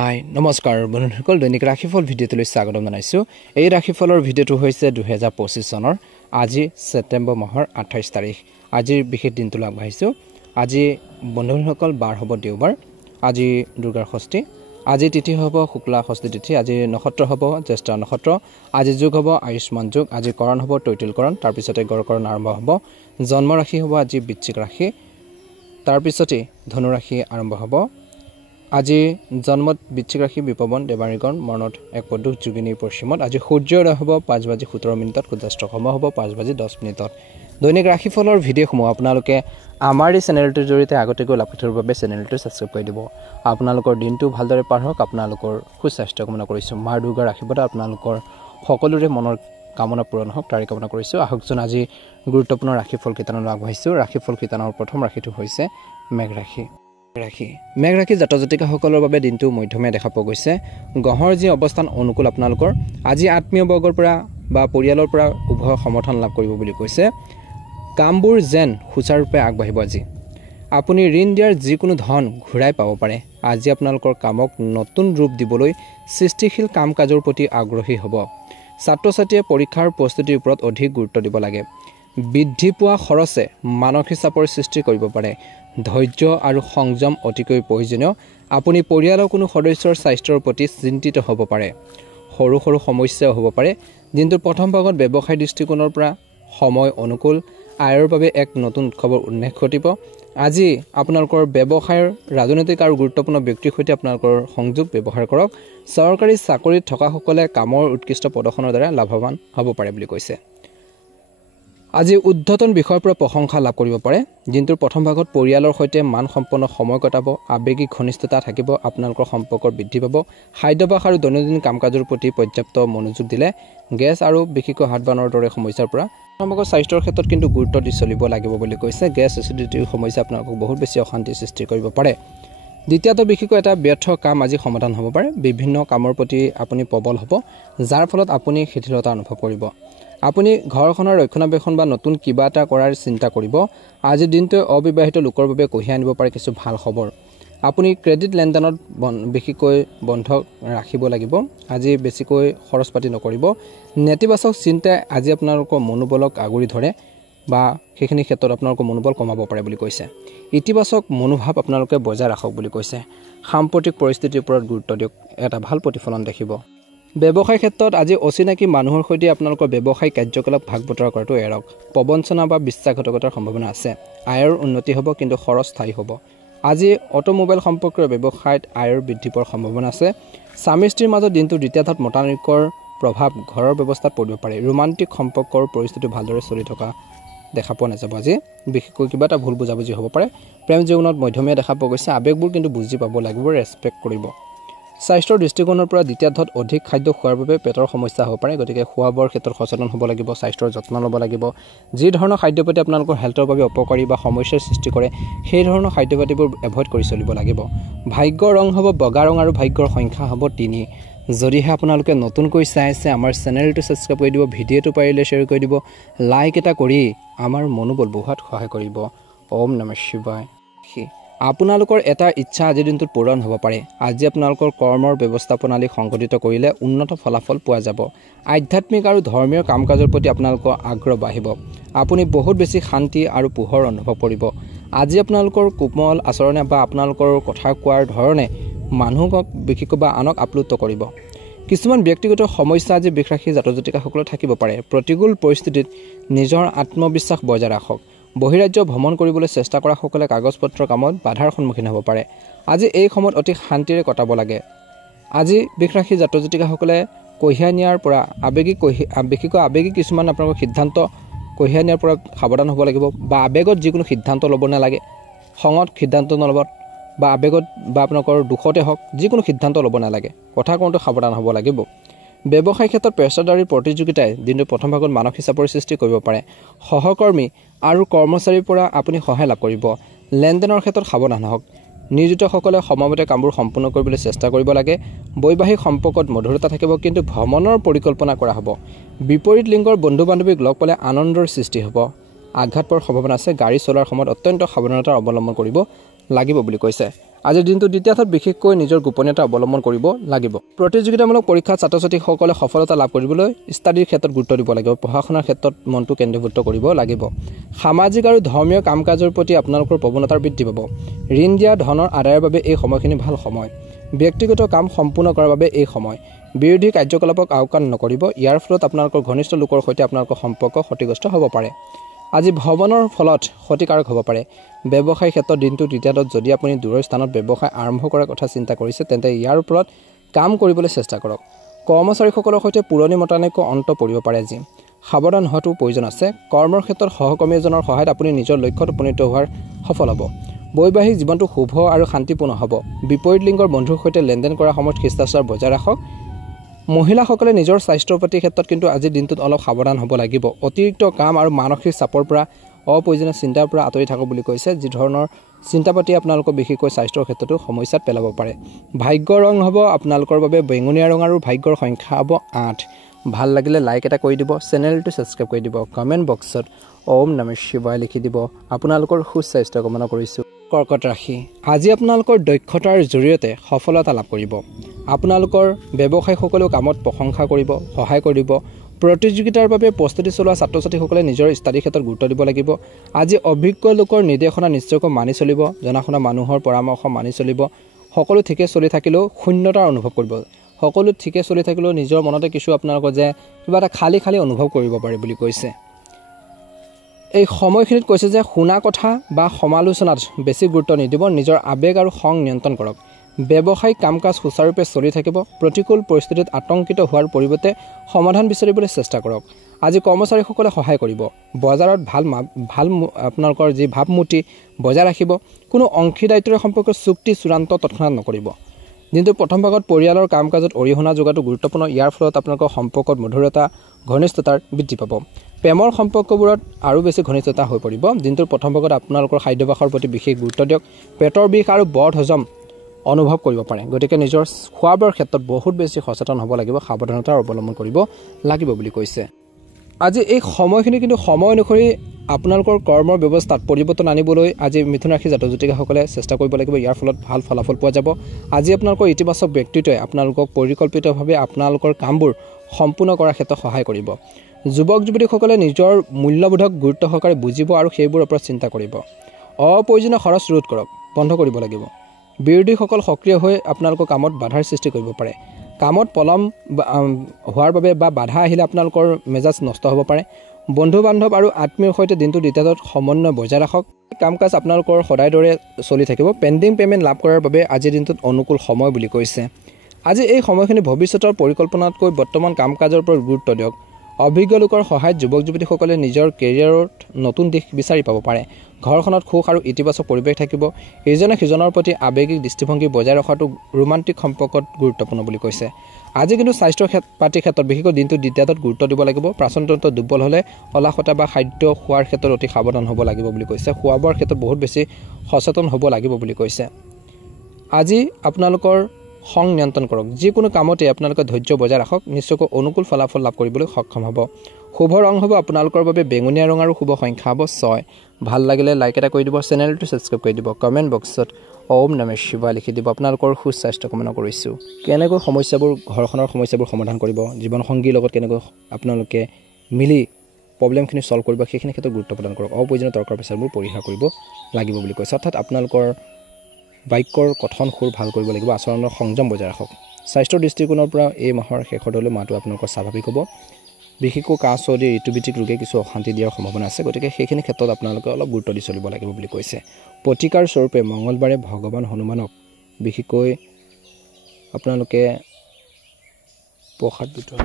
হাই নমস্কাৰ বন্ধুসকল দৈনিক ৰাশিফল ভিডিঅ'টোলৈ স্বাগতম জনাইছোঁ। এই ৰাশিফলৰ ভিডিঅ'টো হৈছে 2025 চনৰ আজি ছেপ্টেম্বৰ মাহৰ 28 তাৰিখ। আজিৰ বিশেষ দিনটো আগবাঢ়িছোঁ। আজি বন্ধুসকল বাৰ হ'ব দেওবাৰ, আজি দুৰ্গাৰ ষষ্ঠী, আজি তিথি হ'ব শুক্লা ষষ্ঠী তিথি, আজি নক্ষত্ৰ হ'ব জ্যেষ্ঠ নক্ষত্ৰ, আজি যুগ হ'ব আয়ুষ্মান যুগ, আজি কৰণ হ'ব তৈতিলকৰণ, তাৰপিছতে গড়কৰণ আৰম্ভ হ'ব। জন্ম ৰাশি হ'ব আজি বৃশ্চিক ৰাশি, তাৰপিছতে ধনু ৰাশি আৰম্ভ হ'ব। আজি জন্মত বৃশ্চিক ৰাশি বিপৱন দেৱাৰীগণ মৰণত এক পদুষ যোগিনীৰ পশ্চিমত। আজি সূৰ্যোদয় হ'ব 5:17, সূৰ্যাস্ত সময় হ'ব 5:10। দৈনিক ৰাশিফলৰ ভিডিঅ'সমূহ আপোনালোকে আমাৰ এই চেনেলটোৰ জৰিয়তে আগতীয়াকৈ লাভ কৰাৰ বাবে চেনেলটো ছাবস্ক্ৰাইব কৰি দিব। আপোনালোকৰ দিনটো ভালদৰে পাৰ হওক, আপোনালোকৰ সুস্বাস্থ্য কামনা কৰিছোঁ। মা দুৰ্গাৰ আশীৰ্বাদ আপোনালোকৰ সকলোৰে মনৰ কামনা পূৰণ হওক তাৰে কামনা কৰিছোঁ। আহকচোন আজি গুৰুত্বপূৰ্ণ ৰাশিফল কেইটালৈ আগবাঢ়িছোঁ। ৰাশিফল কেইটানৰ প্ৰথম ৰাশিটো হৈছে মেঘ ৰাশি। মেঘ ৰাশি জাতক জাতিকাসকলৰ বাবে দিনটো মধ্যমীয়া দেখা পোৱা গৈছে। গ্ৰহৰ যি অৱস্থান অনুকূল আপোনালোকৰ। আজি আত্মীয় বৰ্গৰ পৰা বা পৰিয়ালৰ পৰা উভয় সমৰ্থন লাভ কৰিব বুলি কৈছে। কামবোৰ যেন সুচাৰুৰূপে আগবাঢ়িব। আজি আপুনি ঋণ দিয়াৰ যিকোনো ধন ঘূৰাই পাব পাৰে। আজি আপোনালোকৰ কামক নতুন ৰূপ দিবলৈ সৃষ্টিশীল কাম কাজৰ প্ৰতি আগ্ৰহী হ'ব। ছাত্ৰ ছাত্ৰীয়ে পৰীক্ষাৰ প্ৰস্তুতিৰ ওপৰত অধিক গুৰুত্ব দিব লাগে। বৃদ্ধি পোৱা খৰচে মানসিক চাপৰ সৃষ্টি কৰিব পাৰে। ধৈৰ্য আৰু সংযম অতিকৈ প্ৰয়োজনীয়। আপুনি পৰিয়ালৰ কোনো সদস্যৰ স্বাস্থ্যৰ প্ৰতি চিন্তিত হ'ব পাৰে। সৰু সৰু সমস্যাও হ'ব পাৰে। দিনটোৰ প্ৰথম ভাগত ব্যৱসায় দৃষ্টিকোণৰ পৰা সময় অনুকূল। আয়ৰ বাবে এক নতুন উৎসৱৰ উন্মেষ ঘটিব। আজি আপোনালোকৰ ব্যৱসায়ৰ ৰাজনৈতিক আৰু গুৰুত্বপূৰ্ণ ব্যক্তিৰ সৈতে আপোনালোকৰ সংযোগ ব্যৱহাৰ কৰক। চৰকাৰী চাকৰিত থকাসকলে কামৰ উৎকৃষ্ট প্ৰদৰ্শনৰ দ্বাৰা লাভৱান হ'ব পাৰে বুলি কৈছে। আজি উদ্ধতন বিষয়ৰ পৰা প্ৰশংসা লাভ কৰিব পাৰে। দিনটোৰ প্ৰথম ভাগত পৰিয়ালৰ সৈতে মানসম্পন্ন সময় কটাব। আৱেগিক ঘনিষ্ঠতা থাকিব। আপোনালোকৰ সম্পৰ্কৰ বৃদ্ধি পাব। খাদ্যাভ্যাস আৰু দৈনন্দিন কাম কাজৰ প্ৰতি পৰ্যাপ্ত মনোযোগ দিলে গেছ আৰু বিশেষকৈ হাতবানৰ দৰে সমস্যাৰ পৰা প্ৰথম ভাগত স্বাস্থ্যৰ ক্ষেত্ৰত কিন্তু গুৰুত্ব দি চলিব লাগিব বুলি কৈছে। গেছ এচিডিটিৰ সমস্যা আপোনালোকক বহুত বেছি অশান্তি সৃষ্টি কৰিব পাৰে। দ্বিতীয়তে বিশেষকৈ এটা ব্যৰ্থ কাম আজি সমাধান হ'ব পাৰে। বিভিন্ন কামৰ প্ৰতি আপুনি প্ৰবল হ'ব, যাৰ ফলত আপুনি শিথিলতা অনুভৱ কৰিব। আপুনি ঘৰখনৰ ৰক্ষণাবেক্ষণ বা নতুন কিবা এটা কৰাৰ চিন্তা কৰিব। আজিৰ দিনটোৱে অবিবাহিত লোকৰ বাবে কঢ়িয়াই আনিব পাৰে কিছু ভাল খবৰ। আপুনি ক্ৰেডিট লেনদেনত বিশেষকৈ বন্ধ ৰাখিব লাগিব। আজি বেছিকৈ খৰচ পাতি নকৰিব। নেতিবাচক চিন্তাই আজি আপোনালোকৰ মনোবলক আগুৰি ধৰে বা সেইখিনি ক্ষেত্ৰত আপোনালোকৰ মনোবল কমাব পাৰে বুলি কৈছে। ইতিবাচক মনোভাৱ আপোনালোকে বজাই ৰাখক বুলি কৈছে। সাম্প্ৰতিক পৰিস্থিতিৰ ওপৰত গুৰুত্ব দিয়ক, এটা ভাল প্ৰতিফলন দেখিব। ব্যৱসায় ক্ষেত্ৰত আজি অচিনাকি মানুহৰ সৈতে আপোনালোকৰ ব্যৱসায়িক কাৰ্যকলাপ ভাগ বতৰা কৰাটো এৰক। প্ৰবঞ্চনা বা বিশ্বাসঘাতকতাৰ সম্ভাৱনা আছে। আয়ৰ উন্নতি হ'ব, কিন্তু খৰচ স্থায়ী হ'ব। আজি অটোমোবাইল সম্পৰ্কীয় ব্যৱসায়ত আয়ৰ বৃদ্ধি পোৱাৰ সম্ভাৱনা আছে। স্বামী স্ত্ৰীৰ মাজত দিনটোৰ দ্বিতীয়াৰ্ধত মতানৈক্যৰ প্ৰভাৱ ঘৰৰ ব্যৱস্থাত পৰিব পাৰে। ৰোমান্টিক সম্পৰ্কৰ পৰিস্থিতি ভালদৰে চলি থকা দেখা পোৱা নাযাব। আজি বিশেষকৈ কিবা এটা ভুল বুজাবুজি হ'ব পাৰে। প্ৰেম জীৱনত মধ্যমীয়া দেখা পোৱা গৈছে। আৱেগবোৰ কিন্তু বুজি পাব লাগিব, ৰেচপেক্ট কৰিব। স্বাস্থ্যৰ দৃষ্টিকোণৰ পৰা দ্বিতীয়াৰ্ধত অধিক খাদ্য খোৱাৰ বাবে পেটৰ সমস্যা হ'ব পাৰে। গতিকে খোৱা বোৱাৰ ক্ষেত্ৰত সচেতন হ'ব লাগিব, স্বাস্থ্যৰ যত্ন ল'ব লাগিব। যি ধৰণৰ খাদ্যপাতি আপোনালোকৰ হেল্থৰ বাবে অপকাৰী বা সমস্যাৰ সৃষ্টি কৰে, সেই ধৰণৰ খাদ্যপাতিবোৰ এভইড কৰি চলিব লাগিব। ভাগ্যৰ ৰং হ'ব বগা ৰং আৰু ভাগ্যৰ সংখ্যা হ'ব 3। যদিহে আপোনালোকে নতুনকৈ চাই আছে, আমাৰ চেনেলটো ছাবস্ক্ৰাইব কৰি দিব, ভিডিঅ'টো পাৰিলে শ্বেয়াৰ কৰি দিব, লাইক এটা কৰি আমাৰ মনোবল বঢ়োৱাত সহায় কৰিব। ওম নমঃ শিৱায়। আপোনালোকৰ এটা ইচ্ছা আজিৰ দিনটোত পূৰণ হ'ব পাৰে। আজি আপোনালোকৰ কৰ্মৰ ব্যৱস্থাপনালী সংগঠিত কৰিলে উন্নত ফলাফল পোৱা যাব। আধ্যাত্মিক আৰু ধৰ্মীয় কাম কাজৰ প্ৰতি আপোনালোকৰ আগ্ৰহ বাঢ়িব। আপুনি বহুত বেছি শান্তি আৰু পোহৰ অনুভৱ কৰিব। আজি আপোনালোকৰ কোমল আচৰণে বা আপোনালোকৰ কথা কোৱাৰ ধৰণে মানুহক বিশেষকৈ বা আনক আপ্লুত কৰিব। কিছুমান ব্যক্তিগত সমস্যা আজি বৃষ ৰাশি জাতক জাতিকাসকলৰ থাকিব পাৰে। প্ৰতিকূল পৰিস্থিতিত নিজৰ আত্মবিশ্বাস বজাই ৰাখক। বহিৰাজ্য ভ্ৰমণ কৰিবলৈ চেষ্টা কৰাসকলে কাগজ পত্ৰৰ কামত বাধাৰ সন্মুখীন হ'ব পাৰে। আজি এই সময়ত অতি শান্তিৰে কটাব লাগে। আজি বৃষ ৰাশি জাতক জাতিকাসকলে কঢ়িয়াই নিয়াৰ পৰা বিশেষকৈ আৱেগিক কিছুমান আপোনালোকৰ সিদ্ধান্ত কঢ়িয়াই নিয়াৰ পৰা সাৱধান হ'ব লাগিব। বা আৱেগত যিকোনো সিদ্ধান্ত ল'ব নালাগে। খঙত সিদ্ধান্ত নল'ব বা আৱেগত বা আপোনালোকৰ দুখতে হওক যিকোনো সিদ্ধান্ত ল'ব নালাগে। কথা কওঁতে সাৱধান হ'ব লাগিব। ব্যৱসায় ক্ষেত্ৰত পেছাদাৰী প্ৰতিযোগিতাই দিনটোৰ প্ৰথম ভাগত মানসিক চাপৰ সৃষ্টি কৰিব পাৰে। সহকৰ্মী আৰু কৰ্মচাৰীৰ পৰা আপুনি সহায় লাভ কৰিব। লেনদেনৰ ক্ষেত্ৰত সাৱধান হওক। নিয়োজিতসকলে সময়মতে কামবোৰ সম্পূৰ্ণ কৰিবলৈ চেষ্টা কৰিব লাগে। বৈবাহিক সম্পৰ্কত মধুৰতা থাকিব, কিন্তু ভ্ৰমণৰ পৰিকল্পনা কৰা হ'ব। বিপৰীত লিংগৰ বন্ধু বান্ধৱীক লগ পালে আনন্দৰ সৃষ্টি হ'ব। আঘাত পোৱাৰ সম্ভাৱনা আছে। গাড়ী চলোৱাৰ সময়ত অত্যন্ত সাৱধানতা অৱলম্বন কৰিব। লাগিব বুলি কৈছে। আজিৰ দিনটো দ্বিতীয়াৰ্থত বিশেষকৈ নিজৰ গোপনীয়তা অৱলম্বন কৰিব লাগিব। প্ৰতিযোগিতামূলক পৰীক্ষাত ছাত্ৰ-ছাত্ৰীসকলে সফলতা লাভ কৰিবলৈ ষ্টাডিৰ ক্ষেত্ৰত গুৰুত্ব দিব লাগিব। পঢ়া শুনাৰ ক্ষেত্ৰত মনটো কেন্দ্ৰীভূত কৰিব লাগিব। সামাজিক আৰু ধৰ্মীয় কাম কাজৰ প্ৰতি আপোনালোকৰ প্ৰৱণতাৰ বৃদ্ধি পাব। ঋণ দিয়া ধনৰ আদায়ৰ বাবে এই সময়খিনি ভাল সময়। ব্যক্তিগত কাম সম্পূৰ্ণ কৰাৰ বাবে এই সময়। বিৰোধী কাৰ্যকলাপক আওকাণ নকৰিব। ইয়াৰ ফলত আপোনালোকৰ ঘনিষ্ঠ লোকৰ সৈতে আপোনালোকৰ সম্পৰ্ক ক্ষতিগ্ৰস্ত হ'ব পাৰে। আজি ভ্ৰমণৰ ফলত ক্ষতিকাৰক হ'ব পাৰে। ব্যৱসায়িক ক্ষেত্ৰত দিনটো তৃতীয়াত যদি আপুনি দূৰৰ স্থানত ব্যৱসায় আৰম্ভ কৰাৰ কথা চিন্তা কৰিছে তেন্তে ইয়াৰ ওপৰত কাম কৰিবলৈ চেষ্টা কৰক। কৰ্মচাৰীসকলৰ সৈতে পুৰণি মতানৈক্য অন্ত পৰিব পাৰে। আজি সাৱধান হোৱাটো প্ৰয়োজন আছে। কৰ্মৰ ক্ষেত্ৰত সহকৰ্মী এজনৰ সহায়ত আপুনি নিজৰ লক্ষ্যত উপনীত হোৱাৰ সফল হ'ব। বৈবাহিক জীৱনটো শুভ আৰু শান্তিপূৰ্ণ হ'ব। বিপৰীত লিংগৰ বন্ধুৰ সৈতে লেনদেন কৰাৰ সময়ত শিষ্টাচাৰ বজাই ৰাখক। মহিলাসকলে নিজৰ স্বাস্থ্যৰ প্ৰতি ক্ষেত্ৰত কিন্তু আজিৰ দিনটোত অলপ সাৱধান হ'ব লাগিব। অতিৰিক্ত কাম আৰু মানসিক চাপৰ পৰা অপ্ৰয়োজনীয় চিন্তাৰ পৰা আঁতৰি থাকক বুলি কৈছে। যি ধৰণৰ চিন্তা পাতি আপোনালোকক বিশেষকৈ স্বাস্থ্যৰ ক্ষেত্ৰতো সমস্যাত পেলাব পাৰে। ভাগ্যৰ ৰং হ'ব আপোনালোকৰ বাবে বেঙুনীয়া ৰং আৰু ভাগ্যৰ সংখ্যা হ'ব 8। ভাল লাগিলে লাইক এটা কৰি দিব, চেনেলটো ছাবস্ক্ৰাইব কৰি দিব, কমেণ্ট বক্সত ওম নমঃ শিৱায় লিখি দিব। আপোনালোকৰ সুস্বাস্থ্য কামনা কৰিছোঁ। কৰ্কট ৰাশি, আজি আপোনালোকৰ দক্ষতাৰ জৰিয়তে সফলতা লাভ কৰিব। আপোনালোকৰ ব্যৱসায়ীসকলেও কামত প্ৰশংসা কৰিব, সহায় কৰিব। প্ৰতিযোগিতাৰ বাবে প্ৰস্তুতি চলোৱা ছাত্ৰ-ছাত্ৰীসকলে নিজৰ ষ্টাডিৰ ক্ষেত্ৰত গুৰুত্ব দিব লাগিব। আজি অভিজ্ঞ লোকৰ নিৰ্দেশনা নিশ্চয়কৈ মানি চলিব। জনাশুনা মানুহৰ পৰামৰ্শ মানি চলিব। সকলো ঠিকে চলি থাকিলেও শূন্যতাৰ অনুভৱ কৰিব। সকলো ঠিকে চলি থাকিলেও নিজৰ মনতে কিছু আপোনালোকৰ যে কিবা এটা খালী খালী অনুভৱ কৰিব পাৰে বুলি কৈছে। এই সময়খিনিত কৈছে যে শুনা কথা বা সমালোচনাত বেছি গুৰুত্ব নিদিব। নিজৰ আৱেগ আৰু খং নিয়ন্ত্ৰণ কৰক। ব্যৱসায়িক কাম কাজ সুচাৰুৰূপে চলি থাকিব। প্ৰতিকূল পৰিস্থিতিত আতংকিত হোৱাৰ পৰিৱৰ্তে সমাধান বিচাৰিবলৈ চেষ্টা কৰক। আজি কৰ্মচাৰীসকলে সহায় কৰিব। বজাৰত ভাল আপোনালোকৰ যি ভাৱমূৰ্তি বজাই ৰাখিব। কোনো অংশীদাৰিত্বৰ সম্পৰ্কীয় চুক্তি চূড়ান্ত তৎক্ষণাত নকৰিব। দিনটোৰ প্ৰথম ভাগত পৰিয়ালৰ কাম কাজত অৰিহণা যোগাটো গুৰুত্বপূৰ্ণ। ইয়াৰ ফলত আপোনালোকৰ সম্পৰ্কত মধুৰতা ঘনিষ্ঠতাৰ বৃদ্ধি পাব। প্ৰেমৰ সম্পৰ্কবোৰত আৰু বেছি ঘনিষ্ঠতা হৈ পৰিব। দিনটোৰ প্ৰথম ভাগত আপোনালোকৰ খাদ্যাভ্যাসৰ প্ৰতি বিশেষ গুৰুত্ব দিয়ক। পেটৰ বিষ আৰু বদ হজম অনুভৱ কৰিব পাৰে। গতিকে নিজৰ খোৱা বোৱাৰ ক্ষেত্ৰত বহুত বেছি সচেতন হ'ব লাগিব, সাৱধানতাৰ অৱলম্বন কৰিব লাগিব বুলি কৈছে। আজি এই সময়খিনি কিন্তু সময় অনুসৰি আপোনালোকৰ কৰ্মৰ ব্যৱস্থাত পৰিৱৰ্তন আনিবলৈ আজি মিথুন ৰাশি জাতক জাতিকাসকলে চেষ্টা কৰিব লাগিব। ইয়াৰ ফলত ভাল ফলাফল পোৱা যাব। আজি আপোনালোকৰ ইতিবাচক ব্যক্তিত্বই আপোনালোকক পৰিকল্পিতভাৱে আপোনালোকৰ কামবোৰ সম্পূৰ্ণ কৰাৰ ক্ষেত্ৰত সহায় কৰিব। যুৱক যুৱতীসকলে নিজৰ মূল্যবোধক গুৰুত্ব সহকাৰে বুজিব আৰু সেইবোৰৰ ওপৰত চিন্তা কৰিব। অপ্ৰয়োজনীয় খৰচ ৰোধ কৰক, বন্ধ কৰিব লাগিব। বিৰোধীসকল সক্ৰিয় হৈ আপোনালোকৰ কামত বাধাৰ সৃষ্টি কৰিব পাৰে। কামত পলম হোৱাৰ বাবে বা বাধা আহিলে আপোনালোকৰ মেজাজ নষ্ট হ'ব পাৰে। বন্ধু বান্ধৱ আৰু আত্মীয়ৰ সৈতে দিনটো দ্বিতীয়ত সমন্বয় বজাই ৰাখক। কাম কাজ আপোনালোকৰ সদায় দৰে চলি থাকিব। পেণ্ডিং পে'মেণ্ট লাভ কৰাৰ বাবে আজিৰ দিনটোত অনুকূল সময় বুলি কৈছে। আজি এই সময়খিনি ভৱিষ্যতৰ পৰিকল্পনাতকৈ বৰ্তমান কাম কাজৰ ওপৰত গুৰুত্ব দিয়ক। অভিজ্ঞ লোকৰ সহায়ত যুৱক যুৱতীসকলে নিজৰ কেৰিয়াৰত নতুন দিশ বিচাৰি পাব পাৰে। ঘৰখনত সুখ আৰু ইতিবাচক পৰিৱেশ থাকিব। ইজনে সিজনৰ প্ৰতি আৱেগিক দৃষ্টিভংগী বজাই ৰখাটো ৰোমান্টিক সম্পৰ্কত গুৰুত্বপূৰ্ণ বুলি কৈছে। আজি কিন্তু স্বাস্থ্য পাতিৰ ক্ষেত্ৰত বিশেষকৈ দিনটো দ্বিতীয়ত গুৰুত্ব দিব লাগিব। পাচনতন্ত্ৰ দুৰ্বল হ'লে অলসতা বা খাদ্য খোৱাৰ ক্ষেত্ৰত অতি সাৱধান হ'ব লাগিব বুলি কৈছে। খোৱা বোৱাৰ ক্ষেত্ৰত বহুত বেছি সচেতন হ'ব লাগিব বুলি কৈছে। আজি আপোনালোকৰ খং নিয়ন্ত্ৰণ কৰক। যিকোনো কামতে আপোনালোকে ধৈৰ্য বজাই ৰাখক। নিশ্চয়কৈ অনুকূল ফলাফল লাভ কৰিবলৈ সক্ষম হ'ব। শুভ ৰং হ'ব আপোনালোকৰ বাবে বেঙুনীয়া ৰং আৰু শুভ সংখ্যা হ'ব 6। ভাল লাগিলে লাইক এটা কৰি দিব, চেনেলটো ছাবস্ক্ৰাইব কৰি দিব, কমেণ্ট বক্সত ওম নমঃ শিৱায় লিখি দিব। আপোনালোকৰ সুস্বাস্থ্য কামনা কৰিছোঁ। কেনেকৈ ঘৰখনৰ সমস্যাবোৰ সমাধান কৰিব, জীৱনসংগীৰ লগত কেনেকৈ আপোনালোকে মিলি প্ৰব্লেমখিনি ছল্ভ কৰিব, সেইখিনি ক্ষেত্ৰত গুৰুত্ব প্ৰদান কৰক। অপ্ৰয়োজনীয় তৰ্ক পেচাৰবোৰ পৰিহাৰ কৰিব লাগিব বুলি কৈছে। অৰ্থাৎ আপোনালোকৰ বাক্যৰ কথন সুৰ ভাল কৰিব লাগিব। আচৰণৰ সংযম বজাই ৰাখক। স্বাস্থ্যৰ দৃষ্টিকোণৰ পৰা এই মাহৰ শেষৰলৈ মাহটো আপোনালোকৰ স্বাভাৱিক হ'ব। বিশেষকৈ কাহ চৰ্দি ঋতুভিত্তিক ৰোগে কিছু অশান্তি দিয়াৰ সম্ভাৱনা আছে। গতিকে সেইখিনি ক্ষেত্ৰত আপোনালোকে অলপ গুৰুত্ব দি চলিব লাগিব বুলি কৈছে। প্ৰতিকাৰ স্বৰূপে মঙলবাৰে ভগৱান হনুমানক বিশেষকৈ আপোনালোকে প্ৰসাদ বিতৰণ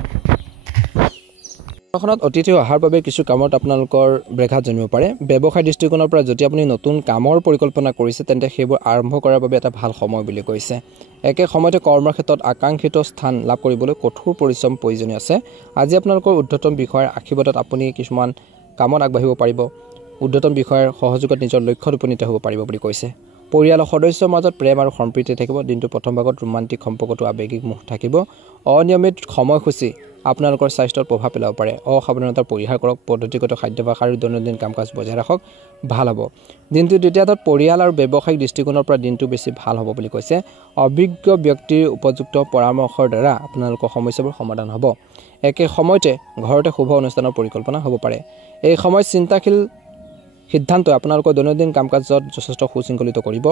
ঘৰখনত অতিথি অহাৰ বাবে কিছু কামত আপোনালোকৰ ব্যাঘাত জন্মিব পাৰে। ব্যৱসায় দৃষ্টিকোণৰ পৰা যদি আপুনি নতুন কামৰ পৰিকল্পনা কৰিছে তেন্তে সেইবোৰ আৰম্ভ কৰাৰ বাবে এটা ভাল সময় বুলি কৈছে। একে সময়তে কৰ্মৰ ক্ষেত্ৰত আকাংক্ষিত স্থান লাভ কৰিবলৈ কঠোৰ পৰিশ্ৰম প্ৰয়োজনীয় আছে। আজি আপোনালোকৰ ঊৰ্ধ্বতম বিষয়াৰ আশীৰ্বাদত আপুনি কিছুমান কামত আগবাঢ়িব পাৰিব। ঊৰ্ধ্বতম বিষয়াৰ সহযোগত নিজৰ লক্ষ্যত উপনীত হ'ব পাৰিব বুলি কৈছে। পৰিয়ালৰ সদস্যৰ মাজত প্ৰেম আৰু সম্প্ৰীতি থাকিব। দিনটোৰ প্ৰথম ভাগত ৰোমান্টিক সম্পৰ্কটো আৱেগিক মুখ থাকিব। অনিয়মিত সময়সূচী আপোনালোকৰ স্বাস্থ্যত প্ৰভাৱ পেলাব পাৰে অসাৱধানতা পৰিহাৰ কৰক পদ্ধতিগত খাদ্যাভ্যাস আৰু দৈনন্দিন কাম-কাজ বজাই ৰাখক ভাল হ'ব দিনটো দ্বিতীয়ত পৰিয়াল আৰু ব্যৱসায়িক দৃষ্টিকোণৰ পৰা দিনটো বেছি ভাল হ'ব বুলি কৈছে অভিজ্ঞ ব্যক্তিৰ উপযুক্ত পৰামৰ্শৰ দ্বাৰা আপোনালোকৰ সমস্যাবোৰ সমাধান হ'ব একে সময়তে ঘৰতে শুভ অনুষ্ঠানৰ পৰিকল্পনা হ'ব পাৰে এই সময়ত চিন্তাশীল সিদ্ধান্ত আপোনালোকৰ দৈনন্দিন কাম-কাজত যথেষ্ট সুশৃংখলিত কৰিব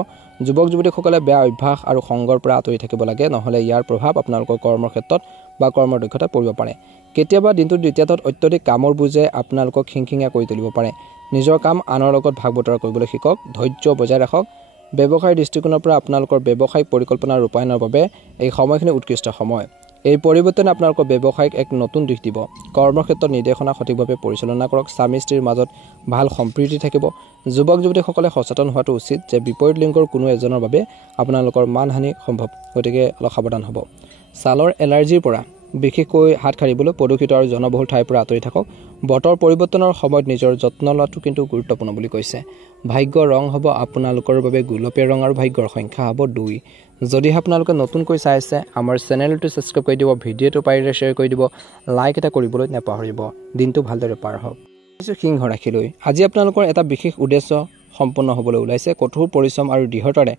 যুৱক যুৱতীসকলে বেয়া অভ্যাস আৰু সংগৰ পৰা আঁতৰি থাকিব লাগে নহলে ইয়াৰ প্ৰভাৱ আপোনালোকৰ কৰ্মৰ ক্ষেত্ৰত বা কৰ্মৰ দক্ষতা পৰিব পাৰে কেতিয়াবা দিনটোৰ দ্বিতীয়ত অত্যধিক কামৰ বুজে আপোনালোকক খিংখিঙীয়া কৰি তুলিব পাৰে নিজৰ কাম আনৰ লগত ভাগ বতৰা কৰিবলৈ শিকক ধৈৰ্য বজাই ৰাখক ব্যৱসায়িক দৃষ্টিকোণৰ পৰা আপোনালোকৰ ব্যৱসায়িক পৰিকল্পনা ৰূপায়ণৰ বাবে এই সময়খিনি উৎকৃষ্ট সময় এই পৰিৱৰ্তনে আপোনালোকৰ ব্যৱসায়িক এক নতুন দিশ দিব কৰ্মৰ ক্ষেত্ৰত নিৰ্দেশনা সঠিকভাৱে পৰিচালনা কৰক স্বামী স্ত্ৰীৰ মাজত ভাল সম্প্ৰীতি থাকিব যুৱক যুৱতীসকলে সচেতন হোৱাটো উচিত যে বিপৰীত লিংগৰ কোনো এজনৰ বাবে আপোনালোকৰ মানহানি সম্ভৱ গতিকে অলপ সাৱধান হ'ব ছালৰ এলাৰ্জিৰ পৰা বিশেষকৈ হাত সাৰিবলৈ প্ৰদূষিত আৰু জনবহুল ঠাইৰ পৰা আঁতৰি থাকক বতৰ পৰিৱৰ্তনৰ সময়ত নিজৰ যত্ন লোৱাটো কিন্তু গুৰুত্বপূৰ্ণ বুলি কৈছে ভাগ্য ৰং হ'ব আপোনালোকৰ বাবে গোলপীয়া ৰং আৰু ভাগ্যৰ সংখ্যা হ'ব 2 যদি আপোনালোকে নতুনকৈ চাই আছে আমাৰ চেনেলটো সাবস্ক্ৰাইব কৰি দিব ভিডিঅ'টো পাৰিলে শ্বেয়াৰ কৰি দিব লাইক এটা কৰিবলৈ নাপাহৰিব দিনটো ভালদৰে পাৰ হওক সিংহ ৰাখিলৈ আজি আপোনালোকৰ এটা বিশেষ উদ্দেশ্য সম্পূৰ্ণ হ'বলৈ ওলাইছে কঠোৰ পৰিশ্ৰম আৰু দৃঢ়তাৰে